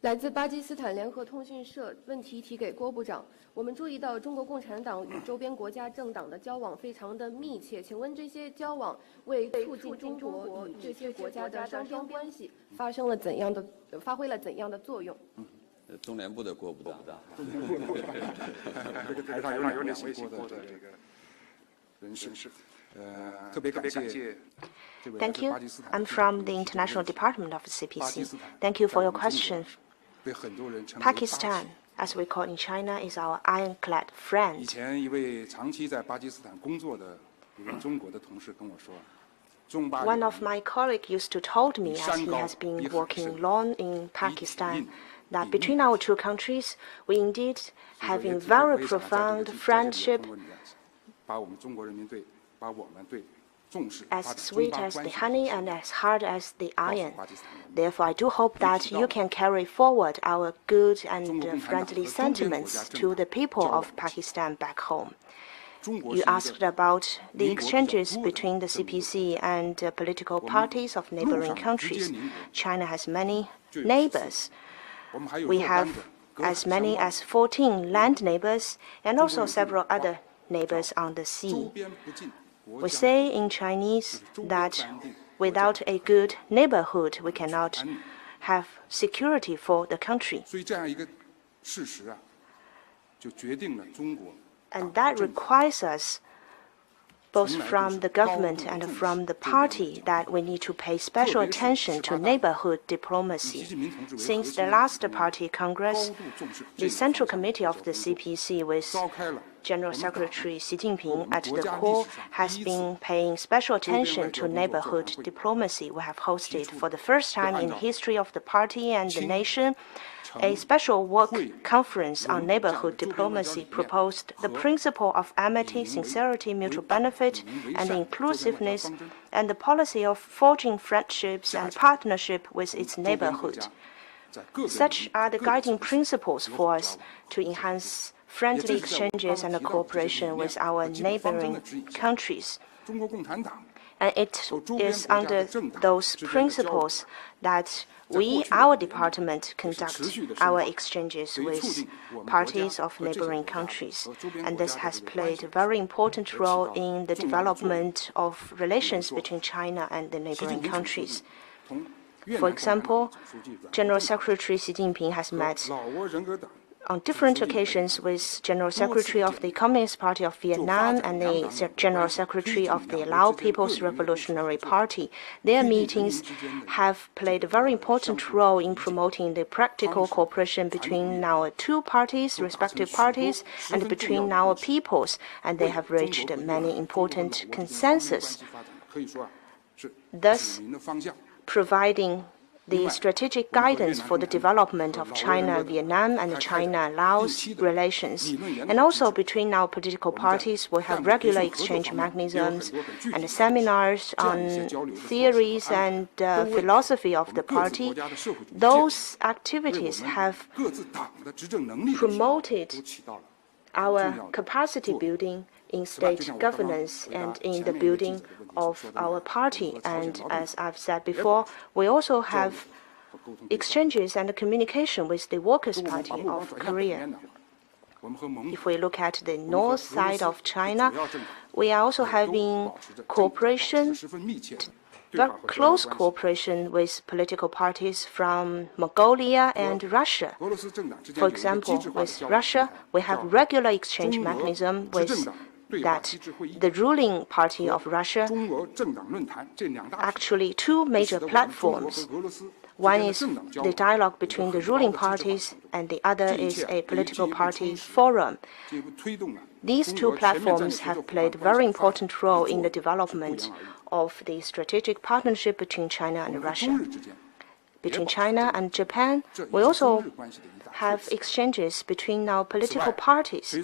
来自巴基斯坦联合通讯社问题提给郭部长。我们注意到中国共产党与周边国家政党的交往非常的密切，请问这些交往为促进中国与这些国家的双边关系发挥了怎样的作用？中联部的郭部长。这个台上有两位姓郭的这个人士，特别感谢。Thank you. I'm from the International Department of the CPC. Thank you for your question. Pakistan, as we call it in China, is our ironclad friend. 以前一位长期在巴基斯坦工作的一位中国的同事跟我说。One of my colleagues used to told me, as he has been working long in Pakistan, that between our two countries, we indeed having very profound friendship, as sweet as the honey and as hard as the iron. Therefore, I do hope that you can carry forward our good and friendly sentiments to the people of Pakistan back home. You asked about the exchanges between the CPC and political parties of neighboring countries. China has many neighbors. We have as many as 14 land neighbors and also several other neighbors on the sea. We say in Chinese that without a good neighborhood, we cannot have security for the country. And that requires us, both from the government and from the party, that we need to pay special attention to neighborhood diplomacy. Since the last party congress, the Central Committee of the CPC with General Secretary Xi Jinping at the core has been paying special attention to neighborhood diplomacy. We have hosted for the first time in the history of the party and the nation a special work conference on neighborhood diplomacy proposed the principle of amity, sincerity, mutual benefit, and inclusiveness, and the policy of forging friendships and partnership with its neighborhood. Such are the guiding principles for us to enhance friendly exchanges and cooperation with our neighboring countries. And it is under those principles that our department, conduct our exchanges with parties of neighboring countries. And this has played a very important role in the development of relations between China and the neighboring countries. For example, General Secretary Xi Jinping has met on different occasions with General Secretary of the Communist Party of Vietnam and the General Secretary of the Lao People's Revolutionary Party. Their meetings have played a very important role in promoting the practical cooperation between our two parties, respective parties, and between our peoples, and they have reached many important consensus, thus providing the strategic guidance for the development of China-Vietnam and China-Laos relations. And also between our political parties, we have regular exchange mechanisms and seminars on theories and philosophy of the party. Those activities have promoted our capacity building in state governance and in the building of our party. And as I've said before, we also have exchanges and communication with the Workers' Party of Korea. If we look at the north side of China, we are also having cooperation, very close cooperation with political parties from Mongolia and Russia. For example, with Russia, we have regular exchange mechanism with the ruling party of Russia. Actually, two major platforms. One is the dialogue between the ruling parties, and the other is a political party forum. These two platforms have played a very important role in the development of the strategic partnership between China and Russia. between China and Japan. We also have exchanges between our political parties.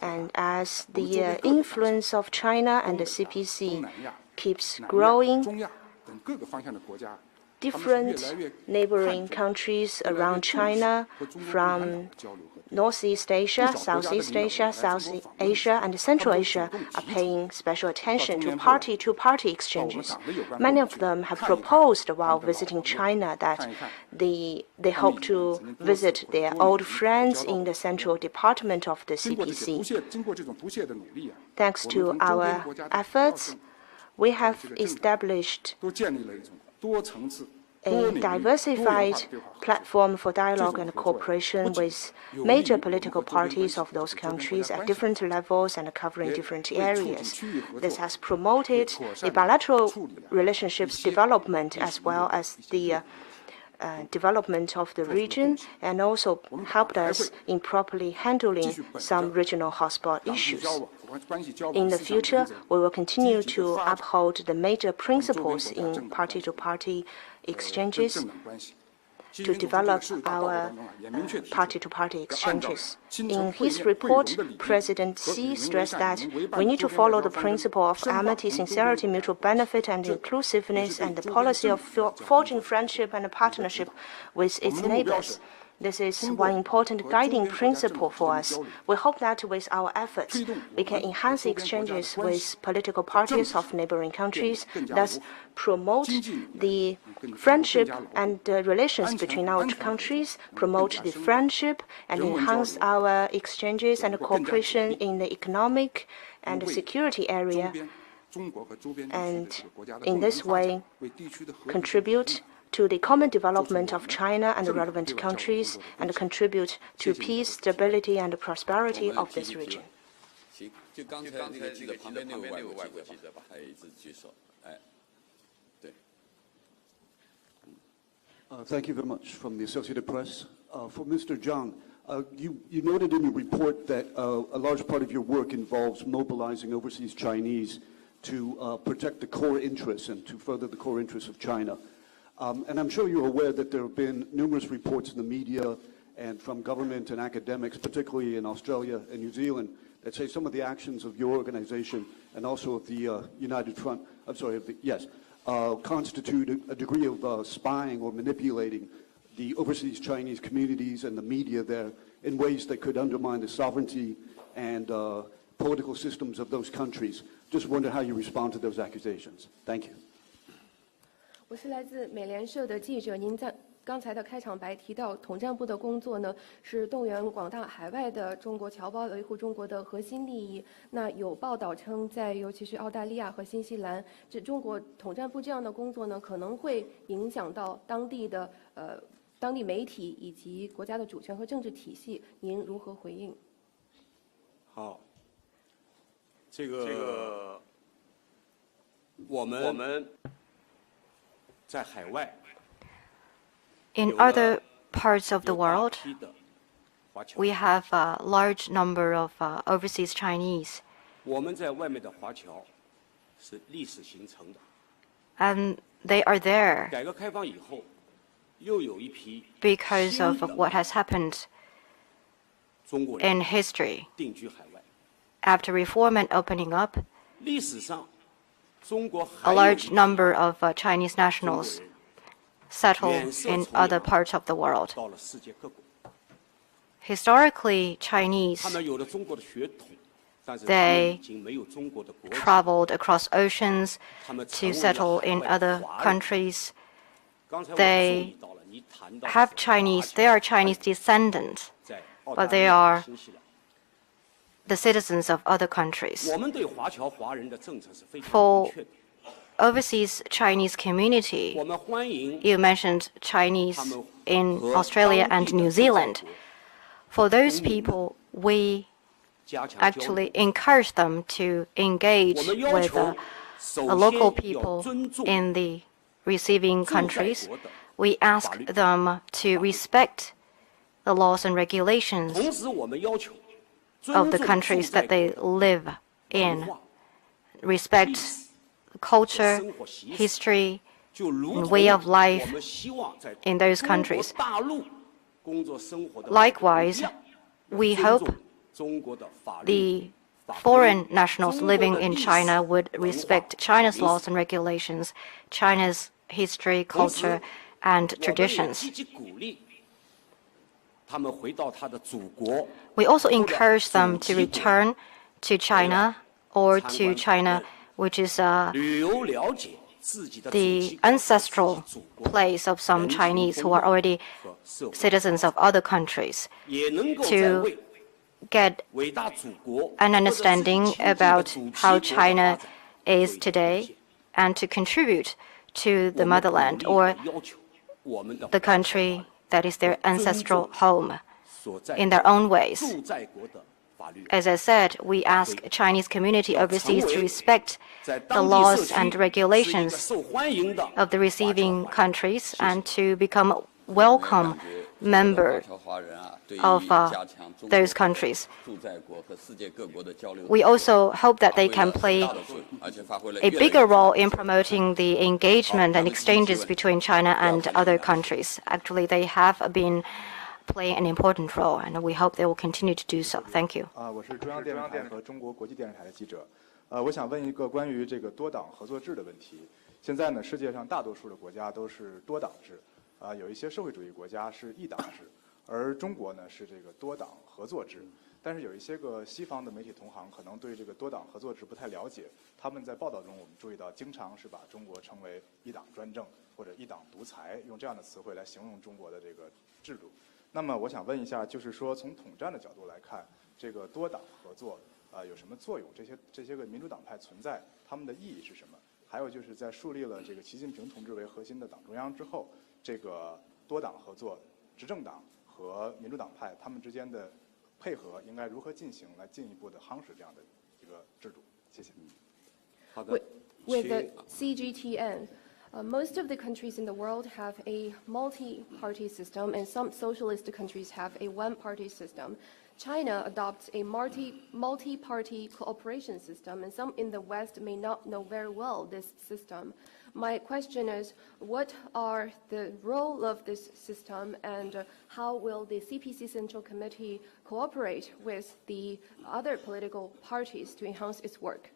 And as the influence of China and the CPC keeps growing, different neighboring countries around China, from Northeast Asia, Southeast Asia, South Asia, and Central Asia, are paying special attention to party-to-party exchanges. Many of them have proposed while visiting China that they hope to visit their old friends in the Central Department of the CPC. Thanks to our efforts, we have established a diversified platform for dialogue and cooperation with major political parties of those countries at different levels and covering different areas. This has promoted the bilateral relationships development as well as the development of the region, and also helped us in properly handling some regional hotspot issues. In the future, we will continue to uphold the major principles in party-to-party exchanges to develop our party-to-party exchanges. In his report, President Xi stressed that we need to follow the principle of amity, sincerity, mutual benefit, and inclusiveness, and the policy of forging friendship and partnership with its neighbors. This is one important guiding principle for us. We hope that with our efforts, we can enhance exchanges with political parties of neighboring countries, thus promote the friendship and relations between our countries, promote the friendship, and enhance our exchanges and cooperation in the economic and security area, and in this way contribute to the common development of China and the relevant countries, and contribute to peace, stability, and prosperity of this region. Thank you very much. From the Associated Press. For Mr. Zhang, you noted in your report that a large part of your work involves mobilizing overseas Chinese to protect the core interests and to further the core interests of China. And I'm sure you're aware that there have been numerous reports in the media and from government and academics, particularly in Australia and New Zealand, that say some of the actions of your organization and also of the United Front, constitute a degree of spying or manipulating the overseas Chinese communities and the media there in ways that could undermine the sovereignty and political systems of those countries. Just wonder how you respond to those accusations. Thank you. 我是来自美联社的记者。您在刚才的开场白提到，统战部的工作呢是动员广大海外的中国侨胞维护中国的核心利益。那有报道称，在尤其是澳大利亚和新西兰，这中国统战部这样的工作呢，可能会影响到当地媒体以及国家的主权和政治体系。您如何回应？好，这个我们。 In other parts of the world, we have a large number of overseas Chinese. And they are there because of what has happened in history. After reform and opening up, a large number of Chinese nationals settle in other parts of the world. Historically, Chinese, they traveled across oceans to settle in other countries. They are Chinese descendants, but they are the citizens of other countries. For overseas Chinese community, you mentioned Chinese in Australia and New Zealand. For those people, we actually encourage them to engage with local people in the receiving countries. We ask them to respect the laws and regulations of the countries that they live in, respect culture, history, and way of life in those countries. Likewise, we hope the foreign nationals living in China would respect China's laws and regulations, China's history, culture, and traditions. We also encourage them to return to China or to China, which is the ancestral place of some Chinese who are already citizens of other countries, to get an understanding about how China is today and to contribute to the motherland or the country that is their ancestral home in their own ways. As I said, we ask Chinese community overseas to respect the laws and regulations of the receiving countries and to become a welcome member of those countries. We also hope that they can play a bigger role in promoting the engagement and exchanges between China and other countries. Actually, they have been playing an important role, and we hope they will continue to do so. Thank you. 我是中央电视台和中国国际电视台的记者。我想问一个关于这个多党合作制的问题。现在呢，世界上大多数的国家都是多党制，有一些社会主义国家是一党制，而中国呢是这个多党合作制。但是有一些个西方的媒体同行可能对这个多党合作制不太了解，他们在报道中我们注意到，经常是把中国称为一党专政或者一党独裁，用这样的词汇来形容中国的这个制度。那么我想问一下，就是说从统战的角度来看，这个多党合作有什么作用？这些个民主党派存在，他们的意义是什么？还有就是在树立了这个习近平同志为核心的党中央之后，这个多党合作，执政党和民主党派他们之间的配合应该如何进行，来进一步的夯实这样的一个制度？谢谢。好的。With the CGTN. Most of the countries in the world have a multi-party system, and some socialist countries have a one-party system. China adopts a multi-party cooperation system, and some in the West may not know very well this system. My question is, what are the role of this system, and how will the CPC Central Committee cooperate with the other political parties to enhance its work?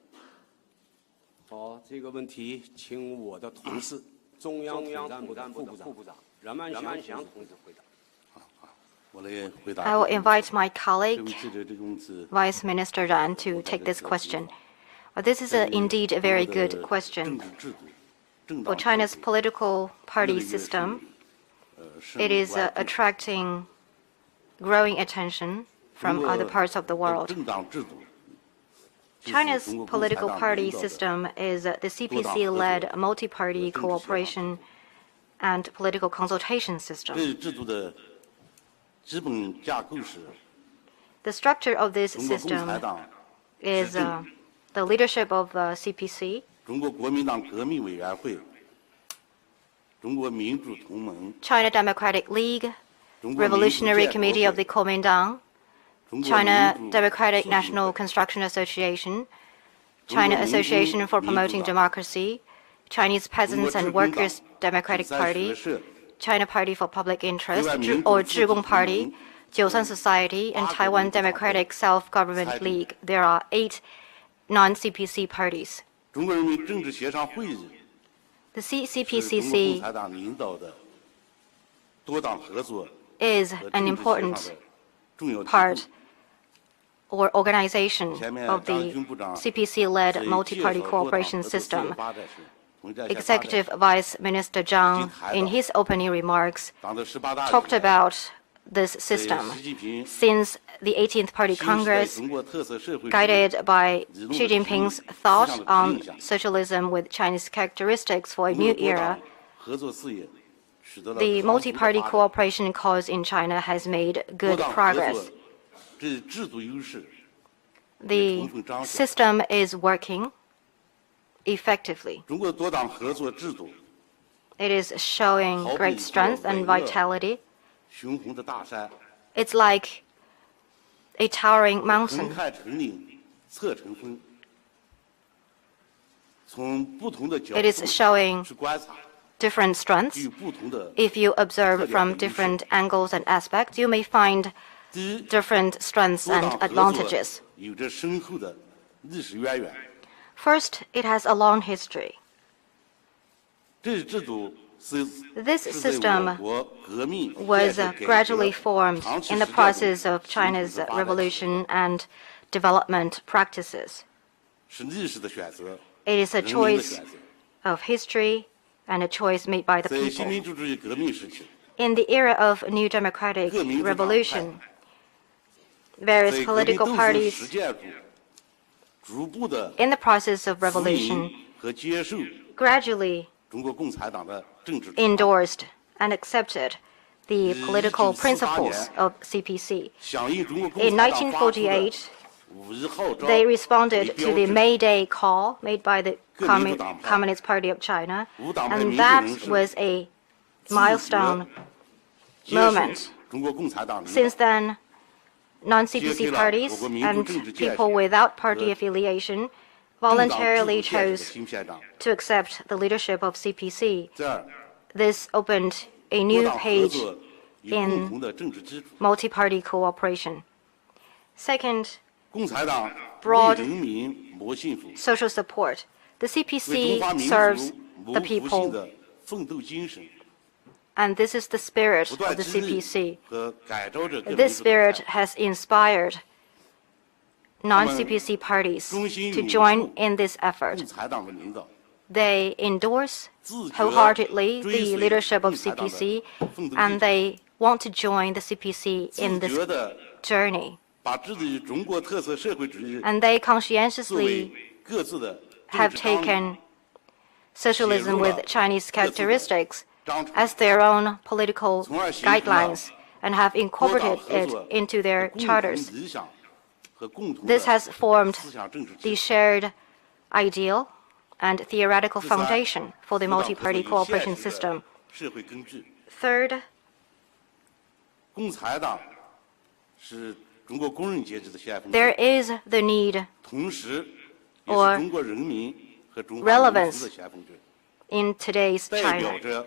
好，这个问题请我的同事中央统战部的副部长阮万祥同志回答。I will invite my colleague, Vice Minister Ran, to take this question. This is indeed a very good question. For China's political party system, it is attracting growing attention from other parts of the world. China's political party system is the CPC-led multi-party cooperation and political consultation system. The structure of this system is the leadership of CPC, China Democratic League, Revolutionary Committee of the Kuomintang, China Democratic National Construction Association, China Association for Promoting Democracy, Chinese Peasants and Workers Democratic Party, China Party for Public Interest, or Zhigong Party, Jiusan Society, and Taiwan Democratic Self-Government League. There are 8 non-CPC parties. The CPCC is an important part or organization of the CPC-led multi-party cooperation system. Executive Vice Minister Zhang, in his opening remarks, talked about this system. Since the 18th Party Congress, guided by Xi Jinping's thought on socialism with Chinese characteristics for a new era, the multi-party cooperation cause in China has made good progress. The system is working effectively. It is showing great strength and vitality. It's like a towering mountain. It is showing different strengths. If you observe from different angles and aspects, you may find different strengths and advantages. First, it has a long history. This system was gradually formed in the process of China's revolution and development practices. It is a choice of history and a choice made by the people. In the era of new democratic revolution, various political parties in the process of revolution gradually endorsed and accepted the political principles of CPC. In 1948, they responded to the May Day call made by the Communist Party of China, and that was a milestone moment. Since then, non-CPC parties and people without party affiliation voluntarily chose to accept the leadership of CPC. This opened a new page in multi-party cooperation. Second, broad social support. The CPC serves the people, and this is the spirit of the CPC. This spirit has inspired non-CPC parties to join in this effort. They endorse wholeheartedly the leadership of CPC, and they want to join the CPC in this journey. And they conscientiously have taken socialism with Chinese characteristics as their own political guidelines and have incorporated it into their charters. This has formed the shared ideal and theoretical foundation for the multi-party cooperation system. Third, there is the need or relevance in today's China.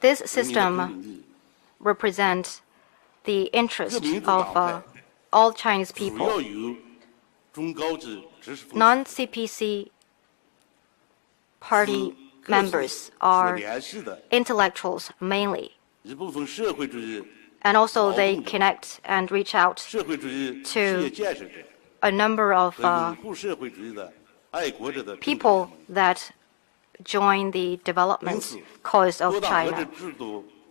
This system represents the interest of all Chinese people. Non-CPC party members are intellectuals mainly, and also they connect and reach out to a number of people that join the development cause of China.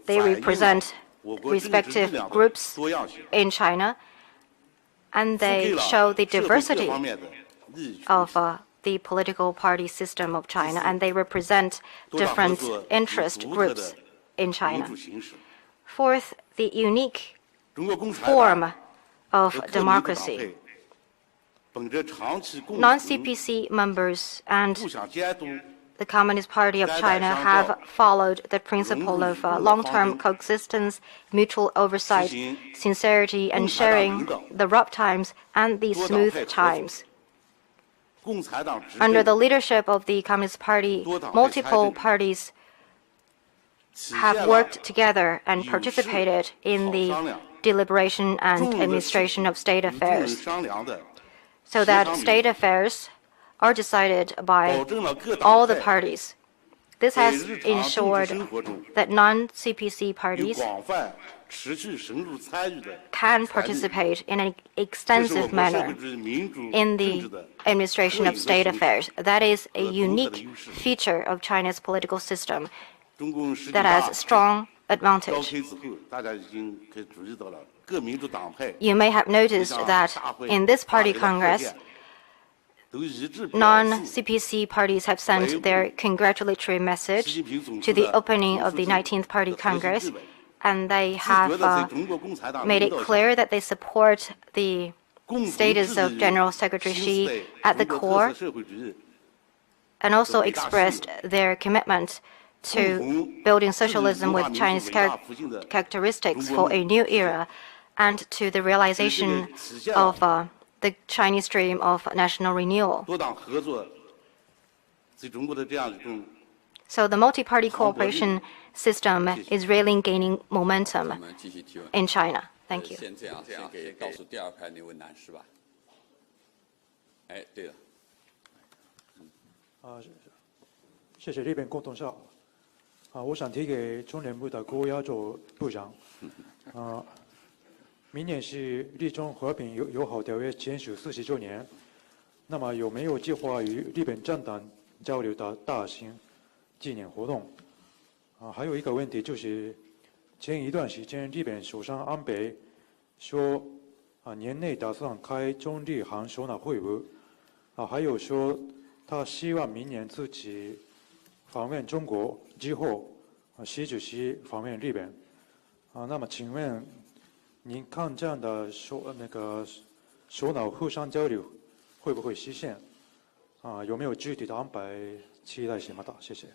They represent respective groups in China, and they show the diversity of the political party system of China, and they represent different interest groups in China. Fourth, the unique form of democracy. Non-CPC members and the Communist Party of China have followed the principle of long-term coexistence, mutual oversight, sincerity, and sharing the rough times and the smooth times. Under the leadership of the Communist Party, multiple parties have worked together and participated in the deliberation and administration of state affairs, so that state affairs are decided by all the parties. This has ensured that non-CPC parties can participate in an extensive manner in the administration of state affairs. That is a unique feature of China's political system that has strong advantage. You may have noticed that in this party congress, non-CPC parties have sent their congratulatory message to the opening of the 19th Party Congress, and they have made it clear that they support the status of General Secretary Xi at the core, and also expressed their commitment to building socialism with Chinese characteristics for a new era, and to the realization of the Chinese dream of national renewal. So the multi-party cooperation system is really gaining momentum in China. Thank you. 先这样，先给倒数第二排那位男士吧。哎，对了。谢谢这边共同校。我想提给中联部的郭亚洲部长。明年是日中和平友好条约签署40周年，那么有没有计划与日本政党交流的大型纪念活动？还有一个问题就是，前一段时间日本首相安倍说，年内打算开中日韩首脑会晤，还有说他希望明年自己访问中国之后，习主席访问日本。那么请问，您看这样的首脑互相交流会不会实现？有没有具体的安排？期待什么的？谢谢。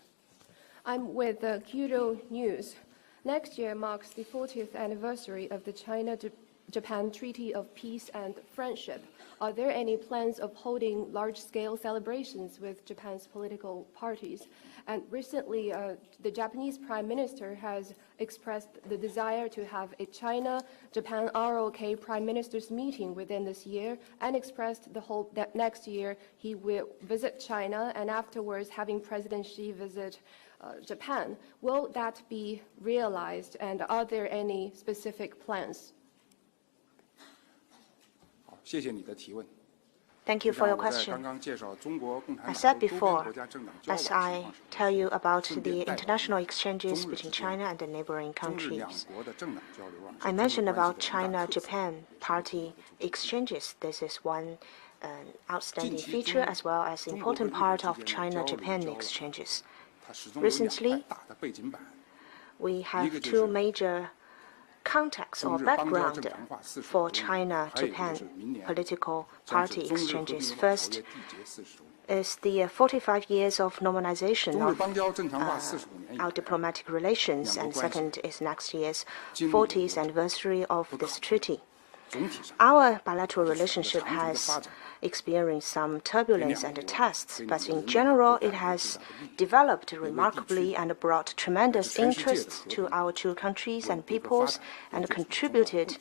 I'm with the Kyoto News. Next year marks the 40th anniversary of the China-Japan Treaty of Peace and Friendship. Are there any plans of holding large-scale celebrations with Japan's political parties? And recently, the Japanese Prime Minister has expressed the desire to have a China-Japan ROK Prime Ministers meeting within this year, and expressed the hope that next year he will visit China and afterwards having President Xi visit Japan. Will that be realized, and are there any specific plans? 谢谢你的提问。 Thank you for your question. I said before, as I tell you about the international exchanges between China and the neighboring countries, I mentioned about China-Japan party exchanges. This is one outstanding feature as well as important part of China-Japan exchanges. Recently, we have two major context or background for China-Japan political party exchanges. First is the 45 years of normalization of our diplomatic relations, and second is next year's 40th anniversary of this treaty. Our bilateral relationship has experienced some turbulence and tests, but in general it has developed remarkably and brought tremendous interest to our two countries and peoples and contributed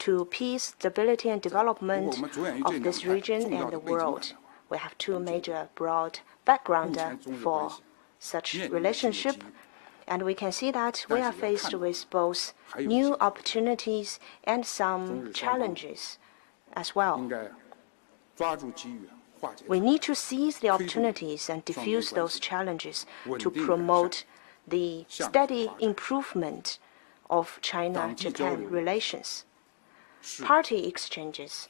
to peace, stability and development of this region and the world. We have two major broad backgrounds for such relationship, and we can see that we are faced with both new opportunities and some challenges as well. We need to seize the opportunities and diffuse those challenges to promote the steady improvement of China-Japan relations. Party exchanges,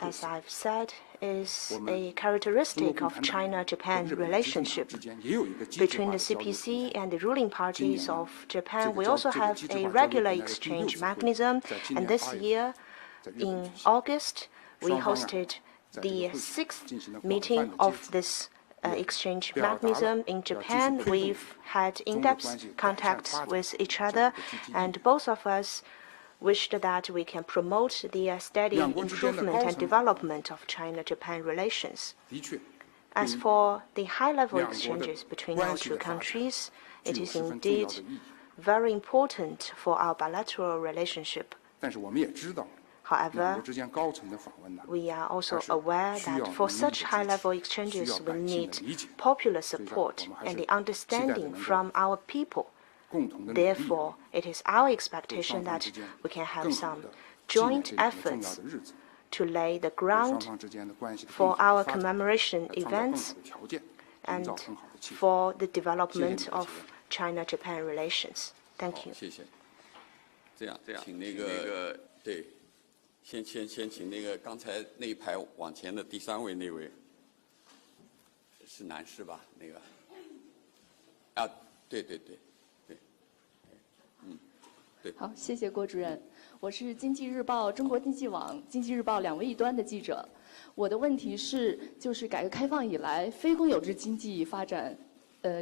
as I've said, is a characteristic of China-Japan relationship. Between the CPC and the ruling parties of Japan, we also have a regular exchange mechanism, and this year, in August, we hosted the 6th meeting of this exchange mechanism in Japan. We've had in-depth contacts with each other, and both of us wished that we can promote the steady improvement and development of China-Japan relations. As for the high-level exchanges between our two countries, it is indeed very important for our bilateral relationship. However, we are also aware that for such high-level exchanges, we need popular support and the understanding from our people. Therefore, it is our expectation that we can have some joint efforts to lay the ground for our commemoration events and for the development of China-Japan relations. Thank you. 这样，请那个对，先请那个刚才那一排往前的第3位那位是男士吧？那个啊，对。好，谢谢郭主任。我是经济日报、中国经济网、经济日报2位一端的记者。我的问题是，就是改革开放以来，非公有制经济发展，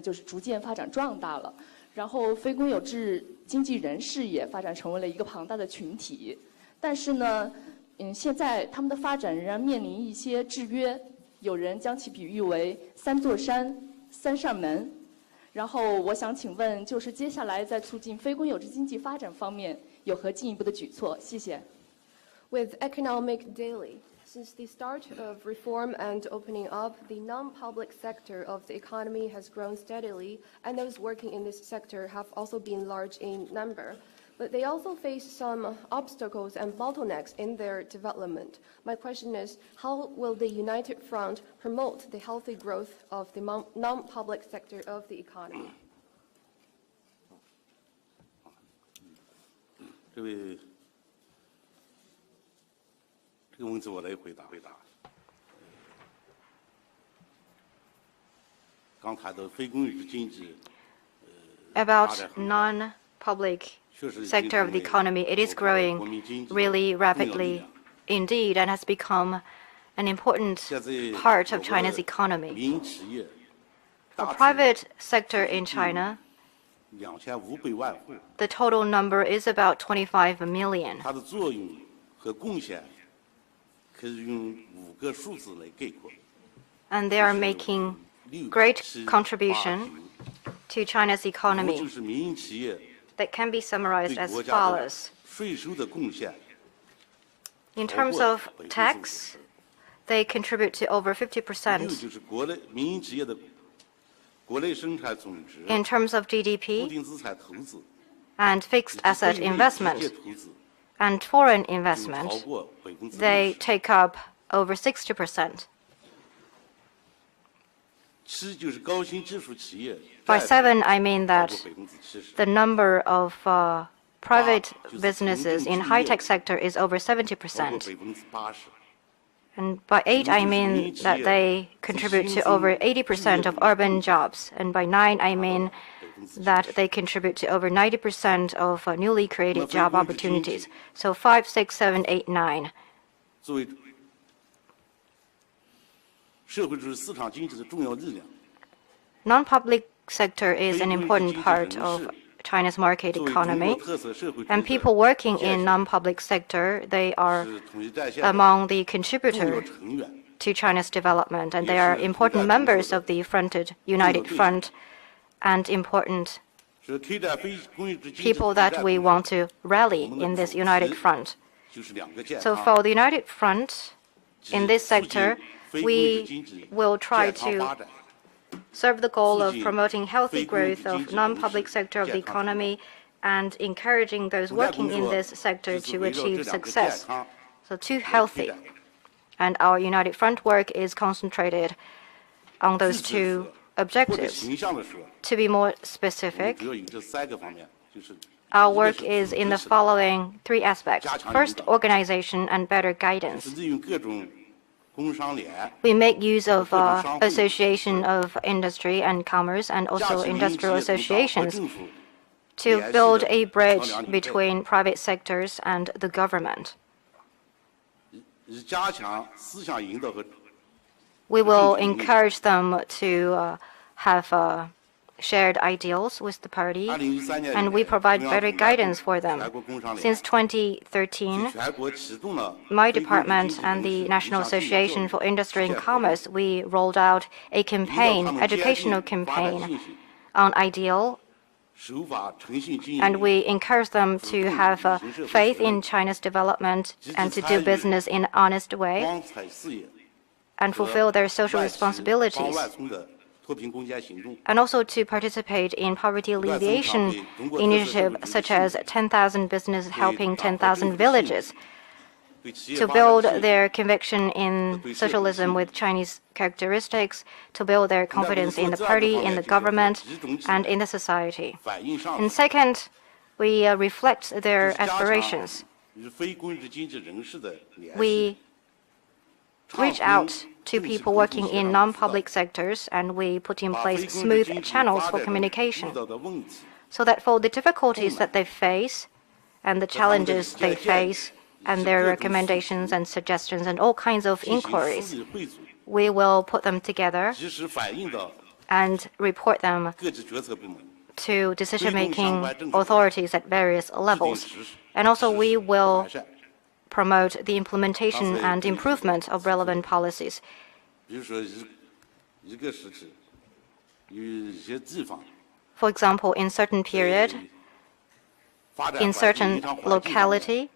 就是逐渐发展壮大了。然后，非公有制经济人士也发展成为了一个庞大的群体。但是呢，现在他们的发展仍然面临一些制约。有人将其比喻为3座山、3扇门。然后我想请问，就是接下来在促进非公有制经济发展方面有何进一步的举措？谢谢。With Economic Daily, since the start of reform and opening up, the non-public sector of the economy has grown steadily, and those working in this sector have also been large in number. But they also face some obstacles and bottlenecks in their development. My question is, how will the United Front promote the healthy growth of the non-public sector of the economy? 这个问题我来回答。刚谈到非公有制经济。About non-public sector of the economy, it is growing really rapidly indeed and has become an important part of China's economy. The private sector in China, the total number is about 25 million. And they are making great contribution to China's economy that can be summarized as follows. In terms of tax, they contribute to over 50%. In terms of GDP and fixed asset investment and foreign investment, they take up over 60%. By 7, I mean that the number of private businesses in high-tech sector is over 70%. And by 8, I mean that they contribute to over 80% of urban jobs. And by 9, I mean that they contribute to over 90% of newly created job opportunities. So 5, 6, 7, 8, 9. Non-public sector is an important part of China's market economy, and people working in non-public sector, they are among the contributors to China's development, and they are important members of the United Front and important people that we want to rally in this United Front. So for the United Front, in this sector, we will try to serve the goal of promoting healthy growth of non-public sector of the economy and encouraging those working in this sector to achieve success. So too healthy. And our United Front work is concentrated on those two objectives. To be more specific, our work is in the following 3 aspects. First, organization and better guidance. We make use of association of industry and commerce and also industrial associations to build a bridge between private sectors and the government. We will encourage them to have shared ideals with the party, and we provide better guidance for them. Since 2013, my department and the National Association for Industry and Commerce, we rolled out a campaign, educational campaign on ideal, and we encourage them to have faith in China's development and to do business in an honest way and fulfill their social responsibilities, and also to participate in poverty alleviation initiatives such as 10,000 businesses helping 10,000 villages, to build their conviction in socialism with Chinese characteristics, to build their confidence in the party, in the government, and in the society. And second, we reflect their aspirations. We reach out to people working in non-public sectors, and we put in place smooth channels for communication, so that for the difficulties that they face and the challenges they face and their recommendations and suggestions and all kinds of inquiries, we will put them together and report them to decision-making authorities at various levels. And also we will promote the implementation and improvement of relevant policies. 比如说一个时期，有一些地方。 For example, in certain period, in certain locality,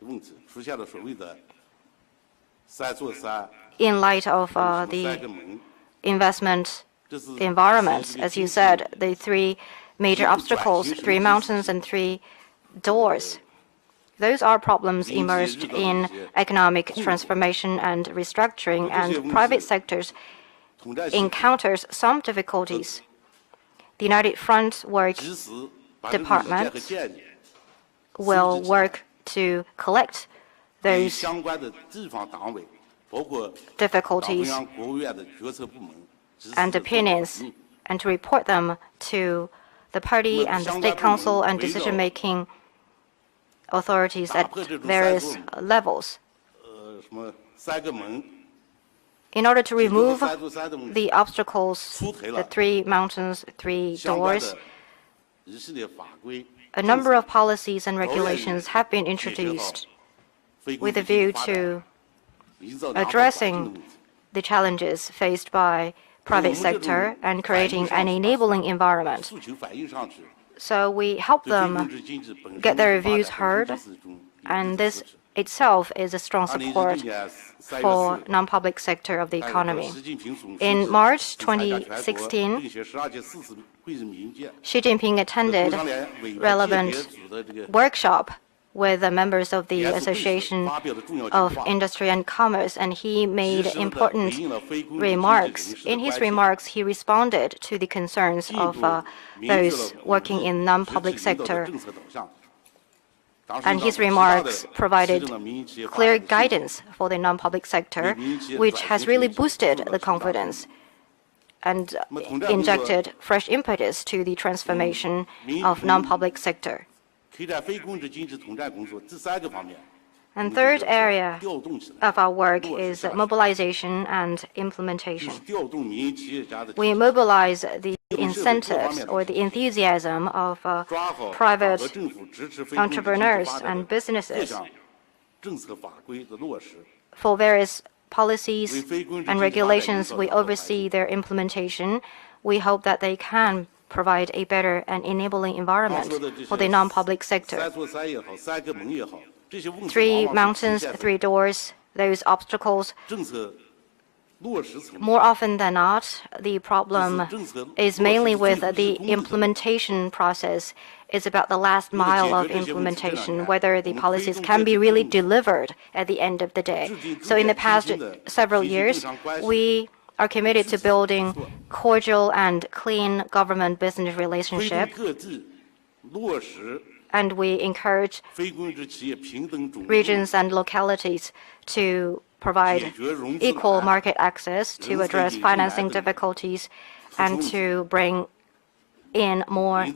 in light of the investment environment, as you said, the three major obstacles, 3 mountains and 3 doors. Those are problems emerged in economic transformation and restructuring, and private sectors encounters some difficulties. The United Front Work Department will work to collect those difficulties and opinions and to report them to the party and the state council and decision-making authorities at various levels. In order to remove the obstacles, the 3 mountains, 3 doors, a number of policies and regulations have been introduced with a view to addressing the challenges faced by private sector and creating an enabling environment. So we help them get their views heard, and this itself is a strong support for non-public sector of the economy. In March 2016, Xi Jinping attended relevant workshop with the members of the Association of Industry and Commerce, and he made important remarks. In his remarks, he responded to the concerns of those working in non-public sector. And his remarks provided clear guidance for the non-public sector, which has really boosted the confidence and injected fresh impetus to the transformation of non-public sector. And third area of our work is mobilization and implementation. We mobilize the incentives or the enthusiasm of private entrepreneurs and businesses for various policies and regulations. We oversee their implementation. We hope that they can provide a better and enabling environment for the non-public sector. 3 mountains, 3 doors, those obstacles, more often than not, the problem is mainly with the implementation process. It's about the last mile of implementation, whether the policies can be really delivered at the end of the day. So in the past several years, we are committed to building cordial and clean government-business relationship, and we encourage regions and localities to provide equal market access, to address financing difficulties, and to bring in more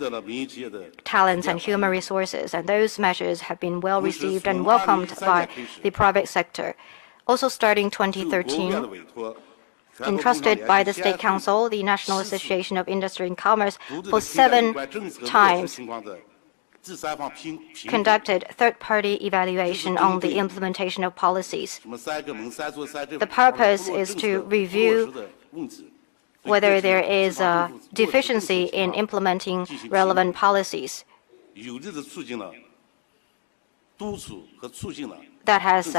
talents and human resources. And those measures have been well received and welcomed by the private sector. Also starting 2013, entrusted by the State Council, the National Association of Industry and Commerce, for 7 times conducted third-party evaluation on the implementation of policies. The purpose is to review whether there is a deficiency in implementing relevant policies. That has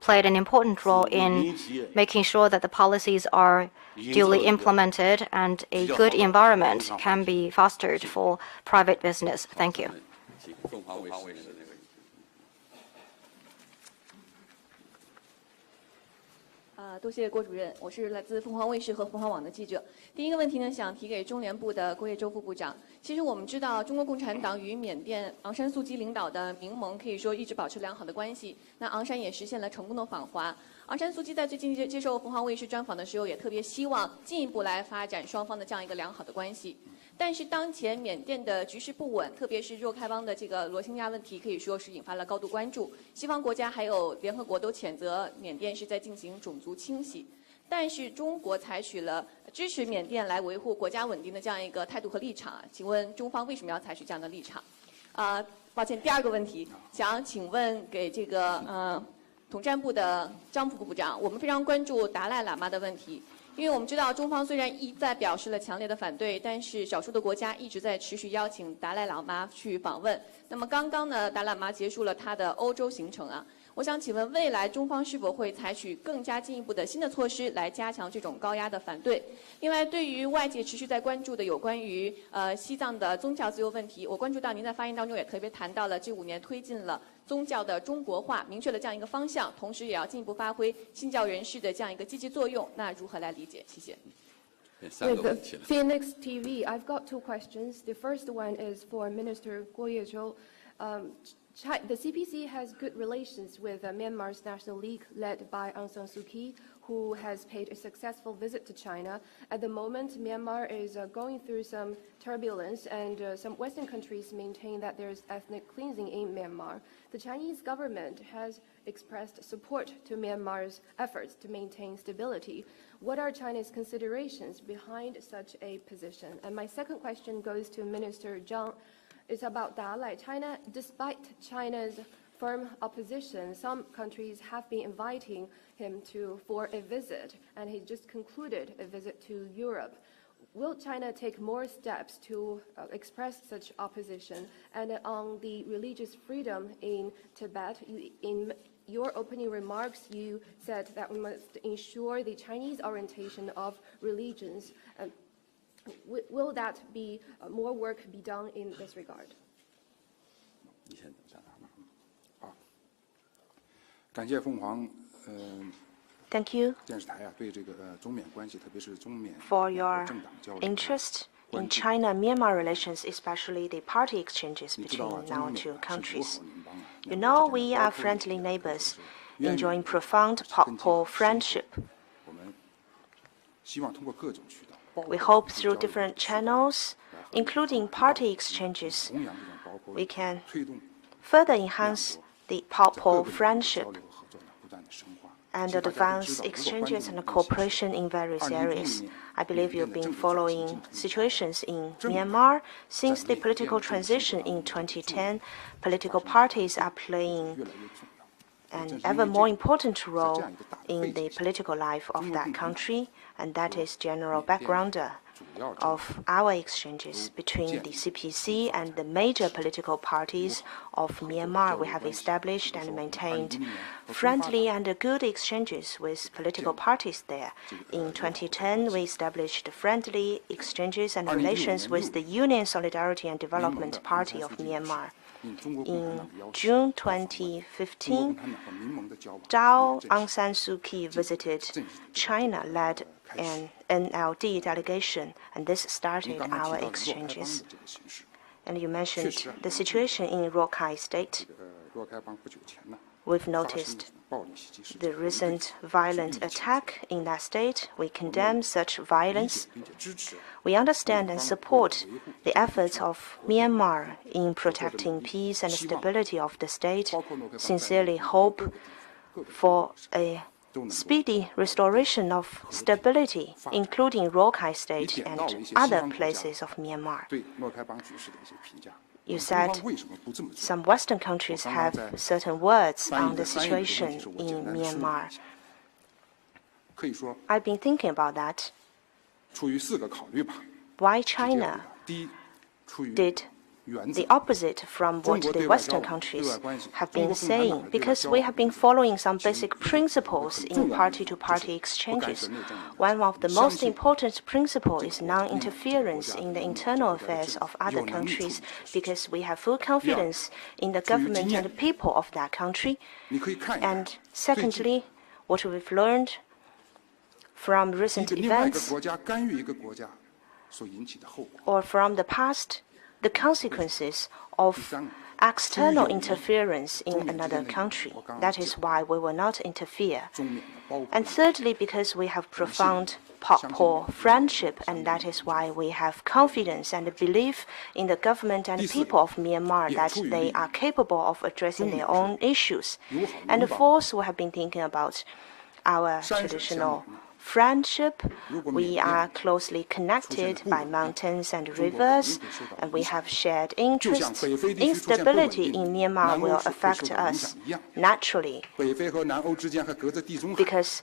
played an important role in making sure that the policies are duly implemented and a good environment can be fostered for private business. Thank you. 多谢郭主任，我是来自凤凰卫视和凤凰网的记者。第一个问题呢，想提给中联部的郭业洲副部长。其实我们知道，中国共产党与缅甸昂山素姬领导的民盟可以说一直保持良好的关系。那昂山也实现了成功的访华。昂山素姬在最近接受凤凰卫视专访的时候，也特别希望进一步来发展双方的这样一个良好的关系。但是当前缅甸的局势不稳，特别是若开邦的这个罗兴亚问题，可以说是引发了高度关注。西方国家还有联合国都谴责缅甸是在进行种族清洗。但是中国采取了支持缅甸来维护国家稳定的这样一个态度和立场。请问中方为什么要采取这样的立场？抱歉，第二个问题想请问给这个统战部的张副部长，我们非常关注达赖喇嘛的问题。因为我们知道，中方虽然一再表示了强烈的反对，但是少数的国家一直在持续邀请达赖喇嘛去访问。那么刚刚呢，达赖喇嘛结束了他的欧洲行程啊。我想请问，未来中方是否会采取更加进一步的新的措施来加强这种高压的反对？另外，对于外界持续在关注的有关于西藏的宗教自由问题，我关注到您在发言当中也特别谈到了这5年推进了宗教的中国化，明确了这样一个方向，同时也要进一步发挥信教人士的这样一个积极作用。那如何来理解？谢谢。With Phoenix TV, I've got 2 questions. The first one is for Minister Guo Yezhou. The CPC has good relations with Myanmar's National League, led by Aung San Suu Kyi, who has paid a successful visit to China. At the moment, Myanmar is going through some turbulence, and some Western countries maintain that there's ethnic cleansing in Myanmar. The Chinese government has expressed support to Myanmar's efforts to maintain stability. What are China's considerations behind such a position? And my second question goes to Minister Zhang. It's about Dalai. China, despite China's firm opposition, some countries have been inviting him for a visit, and he just concluded a visit to Europe. Will China take more steps to express such opposition? And on the religious freedom in Tibet, in your opening remarks, you said that we must ensure the Chinese orientation of religions. Will that be more work be done in this regard? 好，感谢凤凰Thank you 电视台啊，对这个中缅关系，特别是中缅 for your 政党交流 interest in China-Myanmar relations, especially the party exchanges between our 2 countries. You know, we are friendly neighbors, enjoying profound popular friendship. 我们希望通过各种渠道， We hope through different channels, including party exchanges, we can further enhance the popular friendship and advance exchanges and cooperation in various areas. I believe you've been following situations in Myanmar. Since the political transition in 2010, political parties are playing an ever more important role in the political life of that country, and that is general background of our exchanges between the CPC and the major political parties of Myanmar. We have established and maintained friendly and good exchanges with political parties there. In 2010, we established friendly exchanges and relations with the Union Solidarity and Development Party of Myanmar. In June 2015, Aung San Suu Kyi visited China, led an NLD delegation, and this started our exchanges. And you mentioned the situation in Rakhine State. We've noticed the recent violent attack in that state. We condemn such violence. We understand and support the efforts of Myanmar in protecting peace and stability of the state. Sincerely hope for a speedy restoration of stability, including Rakhine State and other places of Myanmar. You said some Western countries have certain words on the situation in Myanmar. I've been thinking about that. Why China did the opposite from what the Western countries have been saying, because we have been following some basic principles in party-to-party exchanges. One of the most important principles is non-interference in the internal affairs of other countries, because we have full confidence in the government and the people of that country. And secondly, what we've learned from recent events or from the past, the consequences of external interference in another country. That is why we will not interfere. And thirdly, because we have profound popular friendship, and that is why we have confidence and belief in the government and people of Myanmar that they are capable of addressing their own issues. And fourth, we have been thinking about our traditional friendship. We are closely connected by mountains and rivers, and we have shared interests. Instability in Myanmar will affect us naturally, because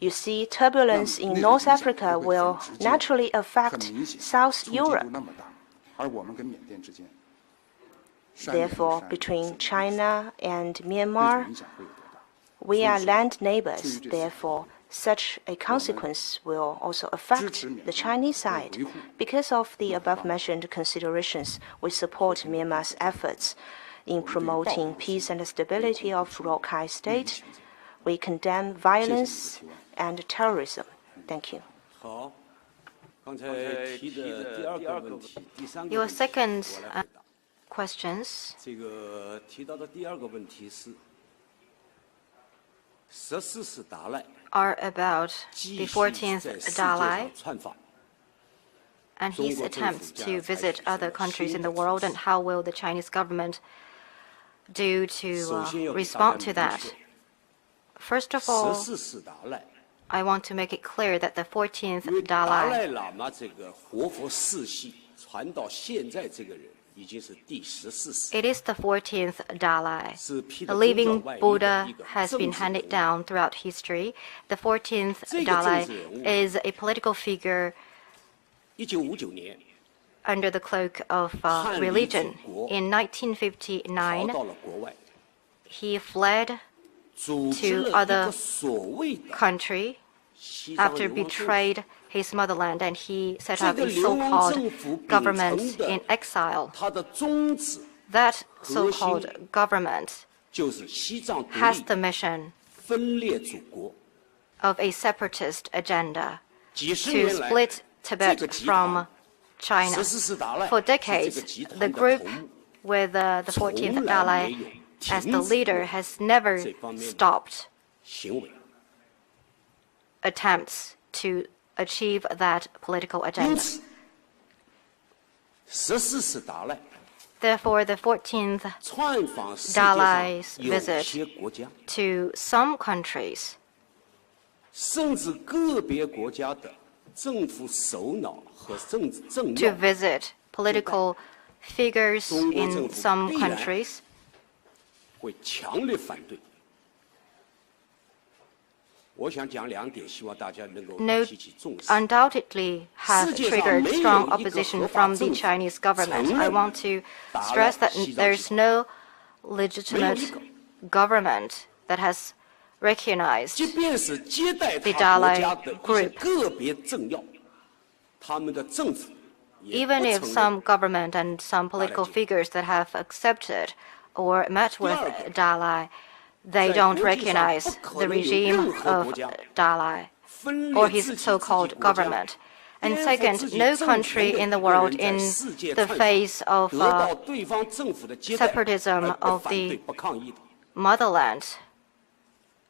you see, turbulence in North Africa will naturally affect South Europe. Therefore, between China and Myanmar, we are land neighbors. Therefore, such a consequence will also affect the Chinese side. Because of the above-mentioned considerations, we support Myanmar's efforts in promoting peace and stability of Rakhine State. We condemn violence and terrorism. Thank you. Your second questions are about the 14th Dalai and his attempts to visit other countries in the world, and how will the Chinese government do to respond to that. First of all, I want to make it clear that the 14th Dalai it is the 14th Dalai. The living Buddha has been handed down throughout history. The 14th Dalai is a political figure under the cloak of religion. In 1959, he fled to other country after betrayed his motherland, and he set up a so-called government in exile. That so-called government has the mission of a separatist agenda to split Tibet from China. For decades, the group with the 14th Dalai as the leader has never stopped attempts to achieve that political agenda. Therefore, the 14th Dalai's visit to some countries to visit political figures in some countries undoubtedly have triggered strong opposition from the Chinese government. I want to stress that there's no legitimate government that has recognized the Dalai group. Even if some government and some political figures that have accepted or met with Dalai, they don't recognize the regime of Dalai or his so-called government. And second, no country in the world, in the face of separatism of the motherland,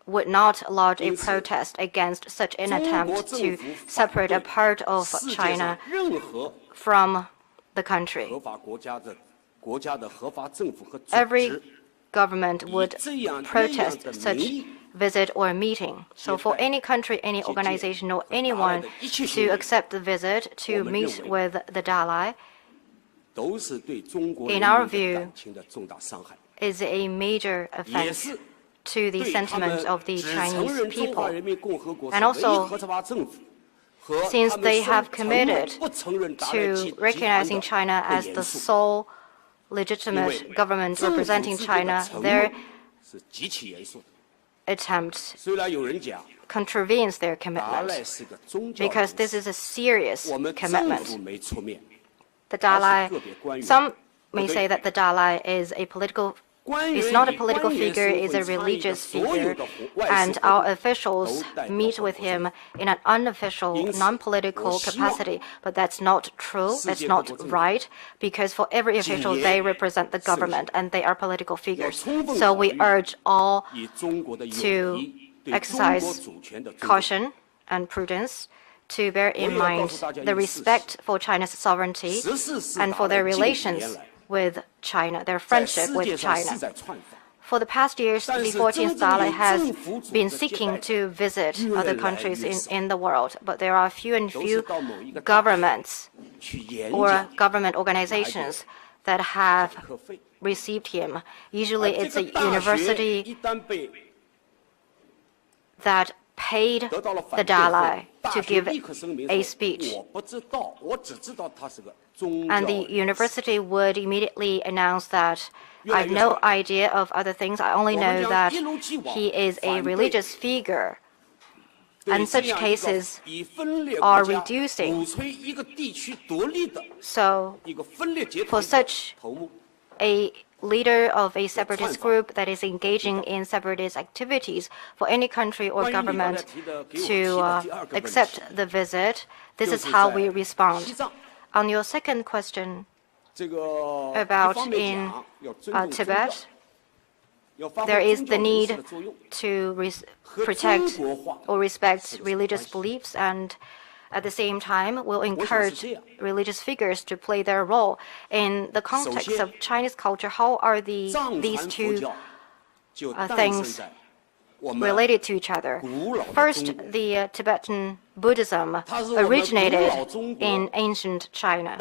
would not lodge a protest against such an attempt to separate a part of China from the country. Every government would protest such visit or meeting. So for any country, any organization, or anyone to accept the visit to meet with the Dalai, in our view, is a major offense to the sentiments of the Chinese people. And also, since they have committed to recognizing China as the sole legitimate government representing China, their attempt contravenes their commitment, because this is a serious commitment. The Dalai, some may say that the Dalai is not a political figure, is a religious figure, and our officials meet with him in an unofficial, non-political capacity. But that's not true, that's not right, because for every official, they represent the government, and they are political figures. So we urge all to exercise caution and prudence, to bear in mind the respect for China's sovereignty and for their relations with China, their friendship with China. For the past years, the 14th Dalai has been seeking to visit other countries in the world, but there are few and few governments or government organizations that have received him. Usually it's a university that paid the Dalai to give a speech. And the university would immediately announce that I have no idea of other things. I only know that he is a religious figure. And such cases are reducing. So, for such a leader of a separatist group that is engaging in separatist activities, for any country or government to accept the visit, this is how we respond. On your second question about in Tibet, there is the need to protect or respect religious beliefs, and at the same time will encourage religious figures to play their role. In the context of Chinese culture, how are these two things related to each other? First, the Tibetan Buddhism originated in ancient China.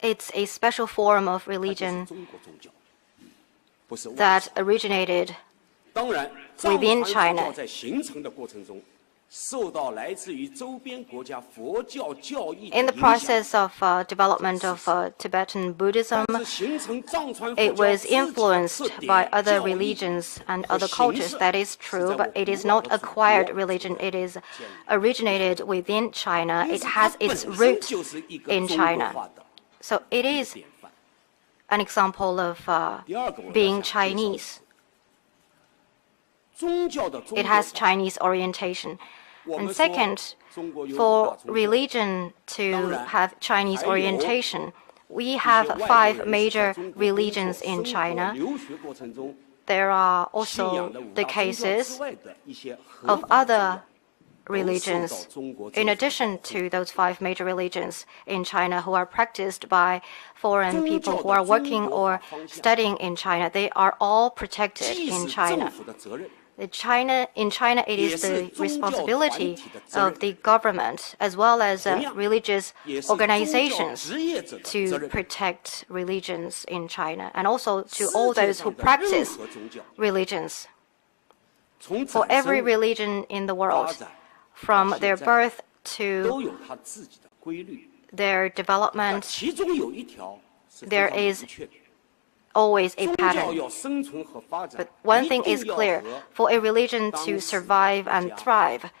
It's a special form of religion that originated within China. In the process of development of Tibetan Buddhism, it was influenced by other religions and other cultures. That is true, but it is not acquired religion. It is originated within China. It has its root in China. So it is an example of being Chinese. It has Chinese orientation. And second, for religion to have Chinese orientation, we have 5 major religions in China. There are also the cases of other religions, in addition to those 5 major religions in China who are practiced by foreign people who are working or studying in China. They are all protected in China. In China, it is the responsibility of the government as well as religious organizations to protect religions in China, and also to all those who practice religions. For every religion in the world, from their birth to their development, there is always a pattern. But one thing is clear: for a religion to survive and thrive,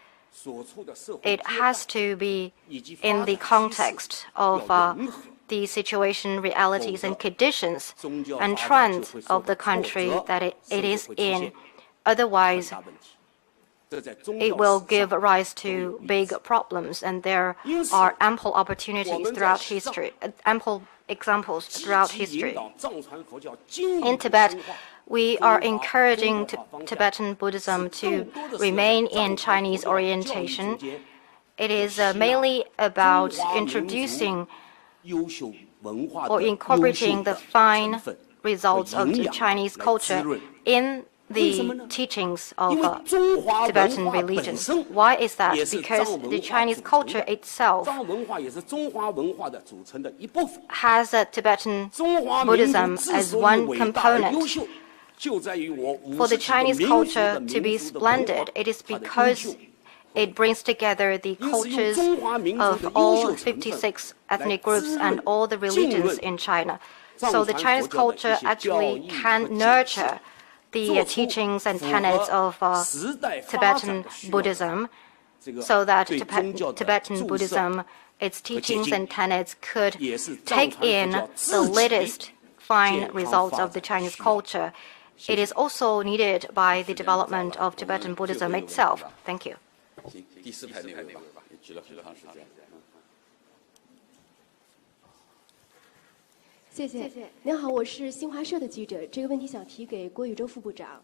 it has to be in the context of the situation, realities, and conditions and trends of the country that it is in. Otherwise, it will give rise to big problems, and there are ample opportunities throughout history, ample examples throughout history. In Tibet, we are encouraging Tibetan Buddhism to remain in Chinese orientation. It is mainly about introducing or incorporating the fine results of the Chinese culture in the teachings of Tibetan religion. Why is that? Because the Chinese culture itself has Tibetan Buddhism as one component. For the Chinese culture to be splendid, it is because it brings together the cultures of all 56 ethnic groups and all the religions in China. So the Chinese culture actually can nurture the teachings and tenets of Tibetan Buddhism, so that Tibetan Buddhism, its teachings and tenets could take in the latest fine results of the Chinese culture. It is also needed by the development of Tibetan Buddhism itself. Thank you. 第4排那位吧，也举了很长时间。谢谢。您好，我是新华社的记者。这个问题想提给郭宇洲副部长。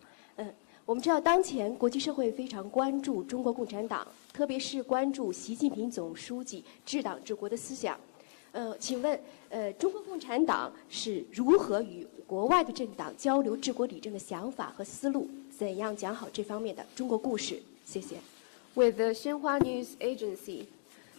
我们知道当前国际社会非常关注中国共产党，特别是关注习近平总书记治党治国的思想。请问，中国共产党是如何与国外的政党交流治国理政的想法和思路？怎样讲好这方面的中国故事？谢谢。With the Xinhua News Agency,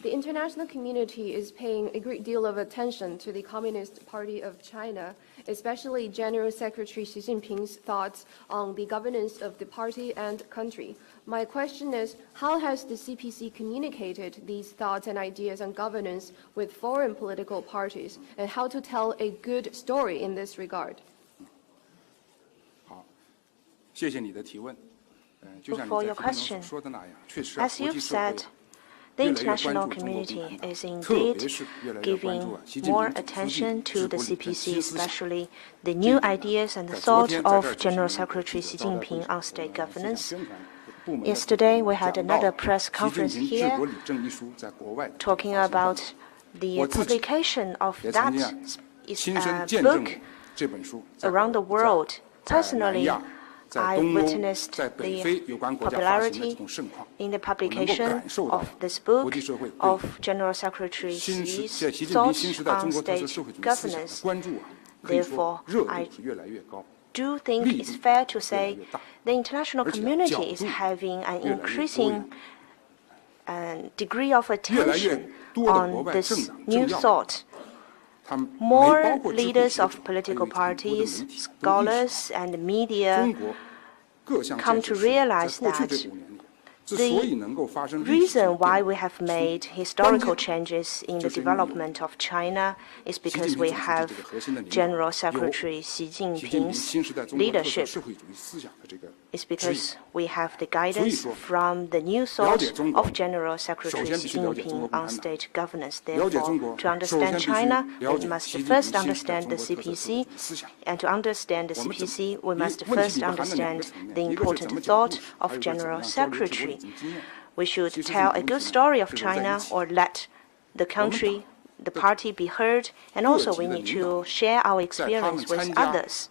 the international community is paying a great deal of attention to the Communist Party of China, especially General Secretary Xi Jinping's thoughts on the governance of the party and country. My question is, how has the CPC communicated these thoughts and ideas on governance with foreign political parties, and how to tell a good story in this regard? 好，谢谢你的提问。就像你 For 在 your 发言中 question, 所说的那样，确实 as 国 you've 际社会 said, the international community is indeed giving more attention to the CPC, especially the new ideas and the thought of General Secretary Xi Jinping on state governance. Yesterday, we had another press conference here talking about the publication of that book around the world. Personally, I witnessed the popularity in the publication of this book of General Secretary Xi's thoughts on state governance. Therefore, I do think it's fair to say the international community is having an increasing degree of attention on this new thought. More leaders of political parties, scholars, and media come to realize that the reason why we have made historical changes in the development of China is because we have General Secretary Xi Jinping's leadership. It's because we have the guidance from the new thought of General Secretary Xi Jinping on state governance. Therefore, to understand China, we must first understand the CPC, and to understand the CPC, we must first understand the important thought of General Secretary. We should tell a good story of China or let the country, the party be heard, and also we need to share our experience with others.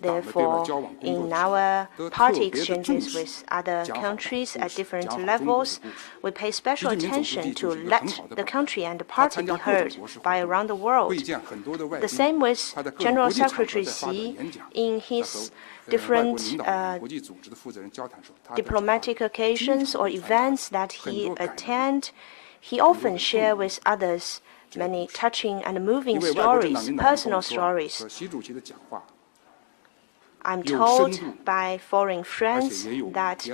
Therefore, in our party exchanges with other countries at different levels, we pay special attention to let the country and the party be heard by around the world. The same with General Secretary Xi in his different diplomatic occasions or events that he attends. He often shares with others many touching and moving stories, personal stories. I'm told by foreign friends that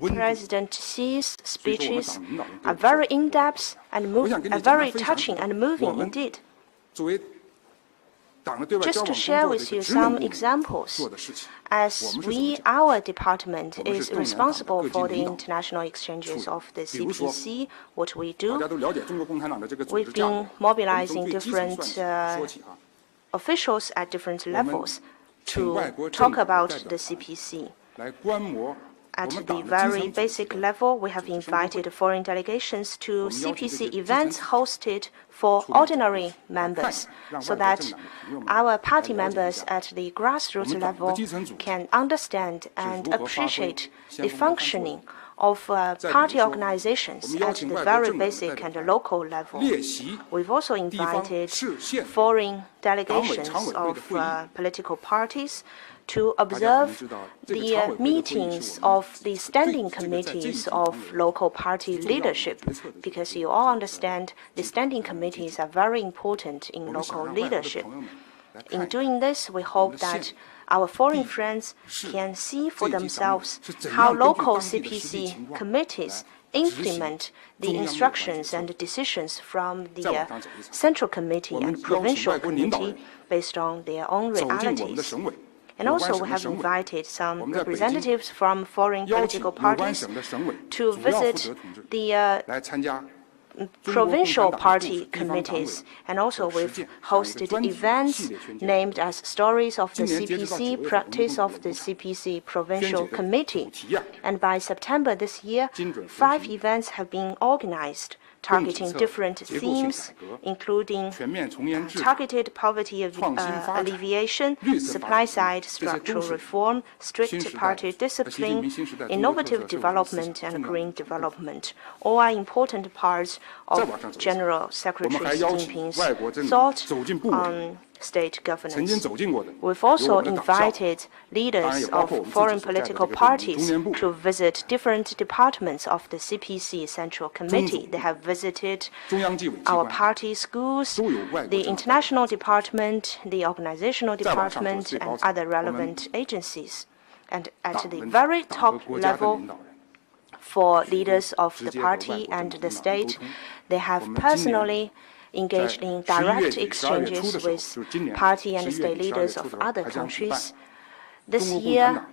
President Xi's speeches are very in-depth and very touching and moving indeed. Just to share with you some examples, as our department is responsible for the international exchanges of the CPC, what we do, we've been mobilizing different officials at different levels to talk about the CPC. At the very basic level, we have invited foreign delegations to CPC events hosted for ordinary members, so that our party members at the grassroots level can understand and appreciate the functioning of party organizations at the very basic and local level. We've also invited foreign delegations of political parties to observe the meetings of the standing committees of local party leadership, because you all understand the standing committees are very important in local leadership. In doing this, we hope that our foreign friends can see for themselves how local CPC committees implement the instructions and decisions from the Central Committee and Provincial Committee based on their own realities. And also, we have invited some representatives from foreign political parties to visit the provincial party committees. And also, we've hosted events named as Stories of the CPC, Practice of the CPC Provincial Committee. And by September this year, 5 events have been organized targeting different themes, including targeted poverty alleviation, supply-side structural reform, strict party discipline, innovative development, and green development. All are important parts of General Secretary Xi Jinping's thought on state governance. We've also invited leaders of foreign political parties to visit different departments of the CPC Central Committee. They have visited our party schools, the international department, the organizational department, and other relevant agencies. And at the very top level, for leaders of the party and the state, they have personally engaged in direct exchanges with party and state leaders of other countries. This year,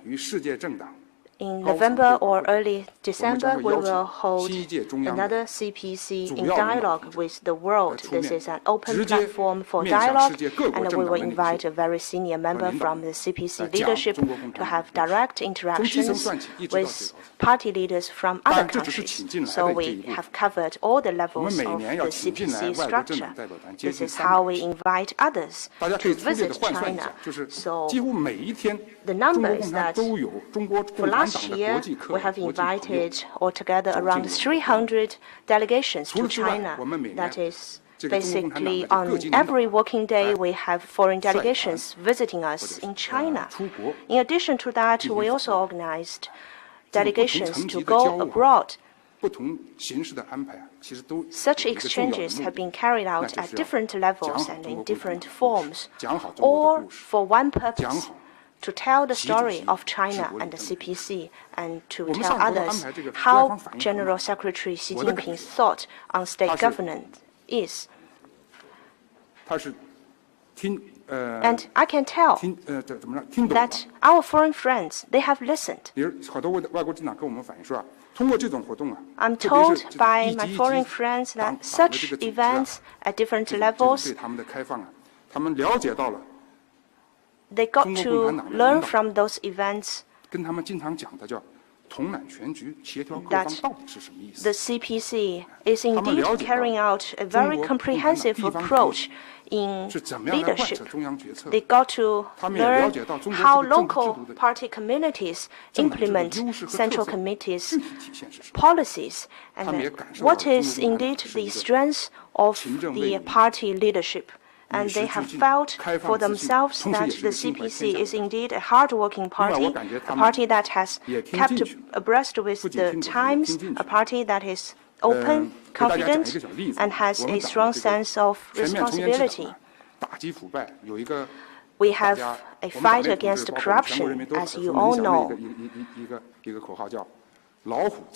in November or early December, we will hold another CPC in dialogue with the world. This is an open platform for dialogue, and we will invite a very senior member from the CPC leadership to have direct interactions with party leaders from other countries. So we have covered all the levels of the CPC structure. This is how we invite others to visit China. So the number is that for last year, we have invited altogether around 300 delegations to China. That is basically on every working day, we have foreign delegations visiting us in China. In addition to that, we also organized delegations to go abroad. Such exchanges have been carried out at different levels and in different forms, all for one purpose: to tell the story of China and the CPC, and to tell others how General Secretary Xi Jinping's thought on state governance is. And I can tell that our foreign friends, they have listened. I'm told by my foreign friends that such events at different levels, they got to learn from those events that the CPC is indeed carrying out a very comprehensive approach in leadership. They got to learn how local party communities implement central committees' policies, and what is indeed the strength of the party leadership. And they have felt for themselves that the CPC is indeed a hard-working party, a party that has kept abreast with the times, a party that is open, confident, and has a strong sense of responsibility. We have a fight against corruption, as you all know,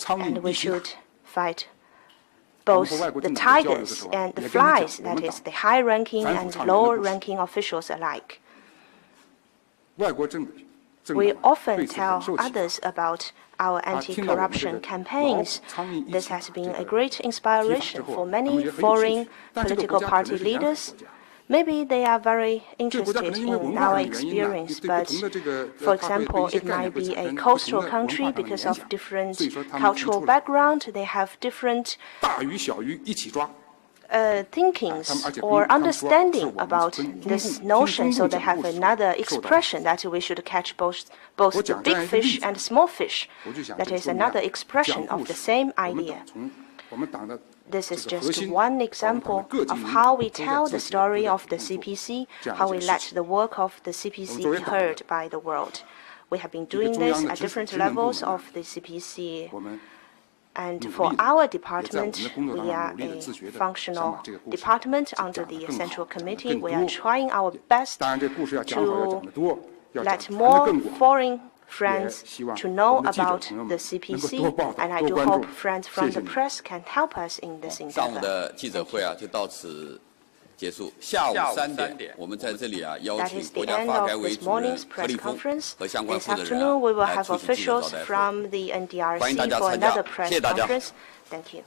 and we should fight both the tigers and the flies, that is, the high-ranking and low-ranking officials alike. We often tell others about our anti-corruption campaigns. This has been a great inspiration for many foreign political party leaders. Maybe they are very interested in our experience, but, for example, it might be a coastal country because of different cultural background. They have different thinkings or understanding about this notion, so they have another expression that we should catch both the big fish and small fish. That is another expression of the same idea. This is just one example of how we tell the story of the CPC, how we let the work of the CPC be heard by the world. We have been doing this at different levels of the CPC. And for our department, we are a functional department under the Central Committee. We are trying our best to let more foreign friends to know about the CPC, and I do hope friends from the press can help us in this endeavor. 上午的记者会就到此结束。下午3点，我们在这里邀请国家发改委主任何立峰和相关负责人来出席记者招待会。欢迎大家参加，谢谢大家。Thank you.